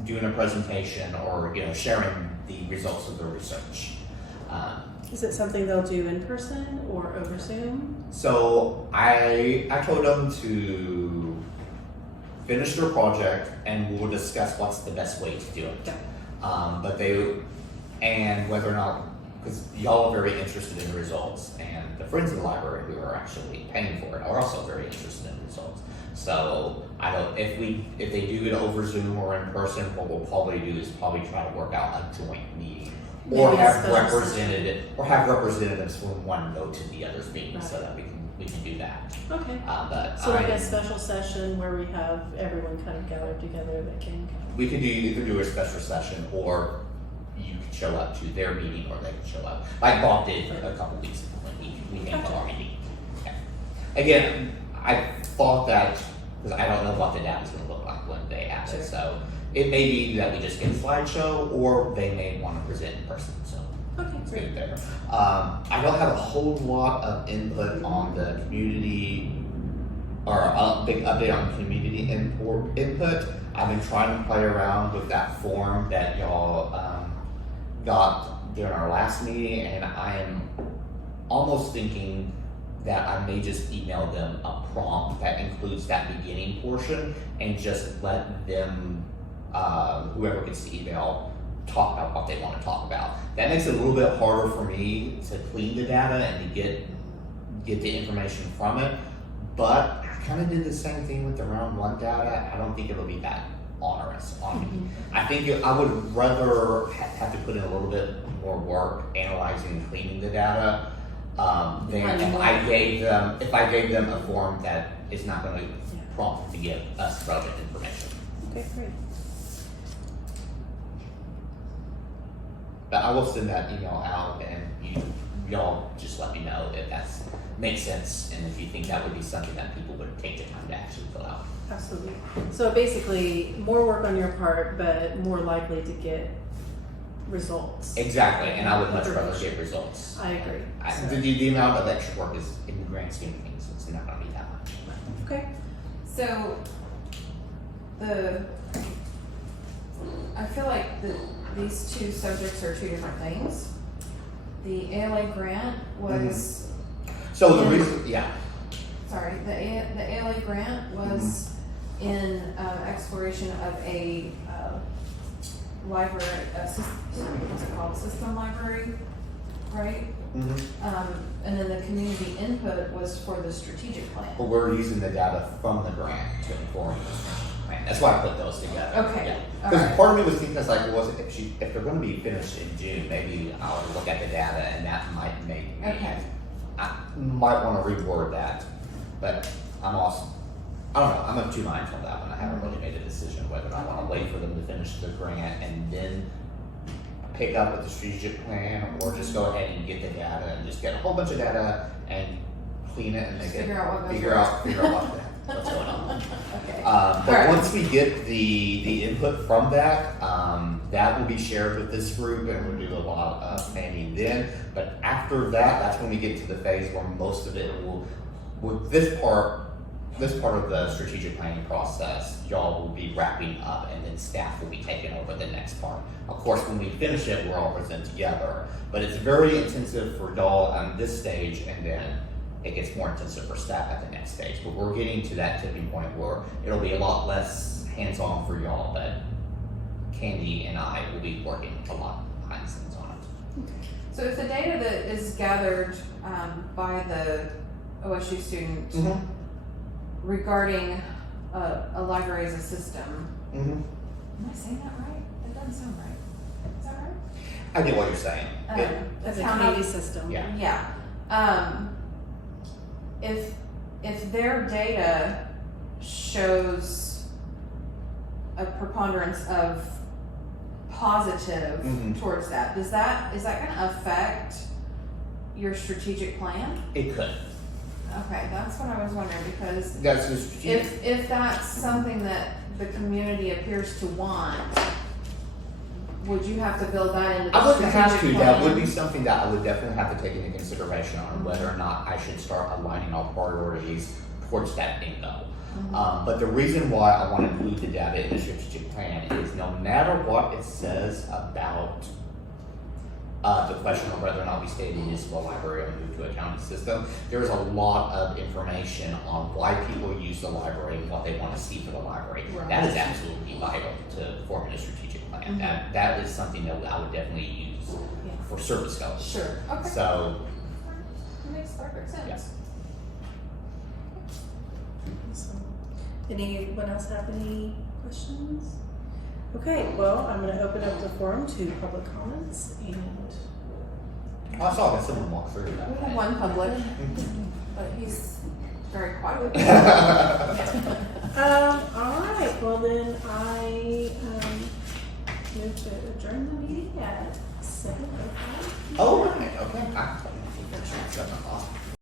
doing a presentation or sharing the results of their research. Is it something they'll do in person or over Zoom? So I told them to finish their project and we'll discuss what's the best way to do it. Yeah. And whether or not, because y'all are very interested in the results, and the Friends of the Library who are actually paying for it are also very interested in the results. So if they do it over Zoom or in person, what we'll probably do is probably try to work out a joint meeting. Or Maybe a have special representatives from one go to the other's meeting so Right. that we can do that. Okay. But So like a special session where we have everyone kind of gathered together that can we can either do a special session or you can show up to their meeting or they can show up. Like Bob did a couple weeks ago when we came to our meeting. Okay. Again, I thought that, because I don't know what the data is going to look like when they add Sure. it, so it may be that we just get a slideshow or they may want to present in person. So Okay, it's great. good there. I don't have a whole lot of input on the community or a big update on community input. I've been trying to play around with that form that y'all got during our last meeting, and I am almost thinking that I may just email them a prompt that includes that beginning portion and just let them, whoever gets the email, talk about what they want to talk about. That makes it a little bit harder for me to clean the data and to get the information from it, but I kind of did the same thing with the round one data. I don't think it'll be that onerous on me. I think I would rather have to put in a little bit more work analyzing and cleaning the data than if I gave them a form that is not going to prompt to give us relevant information. Okay, great. But I will send that email out, and y'all just let me know if that makes sense, and if you think that would be something that people would take the time to actually fill out. Absolutely. So basically, more work on your part, but more likely to get results. Exactly, and I would much rather get results. I agree. The amount of extra work is, in the grand scheme of things, it's not going to be that much. Okay. So, I feel like these two subjects are two different things. The ALA grant was, So the reason, sorry, the ALA grant was in exploration of a library, what's it called, system library, right? And then the community input was for the strategic plan. but we're using the data from the grant to inform the plan. That's why I put those together. Okay, Yeah. all Because right. part of me was thinking, like, if they're going to be finished in June, maybe I'll look at the data and that might make me. Okay. I might want to reword that, but I don't know, I'm of two minds on that one. I haven't really made a decision whether I want to wait for them to finish the grant and then pick up with the strategic plan, or just go ahead and get the data and just get a whole bunch of data and clean it and make it, Figure out what goes figure out what what's going on. Okay. But Alright. once we get the input from that, that will be shared with this group and we'll do a lot of planning then. But after that, that's when we get to the phase where most of it will, with this part of the strategic planning process, y'all will be wrapping up and then staff will be taking over the next part. Of course, when we finish it, we're all present together, but it's very intensive for y'all on this stage and then it gets more intensive for staff at the next stage. But we're getting to that tipping point where it'll be a lot less hands-on for y'all, but Candy and I will be working a lot behind the scenes on it. So if the data that is gathered by the OSU student regarding a library as a system, am I saying that right? That doesn't sound right. Is that right? I get what you're saying. As a Town community of- system. Yeah. Yeah. If their data shows a preponderance of positive towards that, is that gonna affect your strategic plan? It could. Okay, that's what I was wondering, because That's the strategic. if that's something that the community appears to want, would you have to build that into the I wouldn't have to. strategic That plan? would be something that I would definitely have to take into consideration on whether or not I should start aligning our priorities towards that bingo. But the reason why I want to include the data in the strategic plan is no matter what it says about the question of whether or not we stay in the municipal library or move to a county system, there's a lot of information on why people use the library and what they want to see for the library. Right. That is absolutely vital to forming a strategic plan. That is something that I would definitely use for service goals. Sure, okay. So, That makes perfect sense. yes. Anyone else have any questions? Okay, well, I'm gonna open up the forum to public comments and I saw that someone walk through that. We have one public, but he's very quiet. all right, well then I move to adjourn the meeting at 7:05. Oh, right, okay. I thought you were 7 o'clock.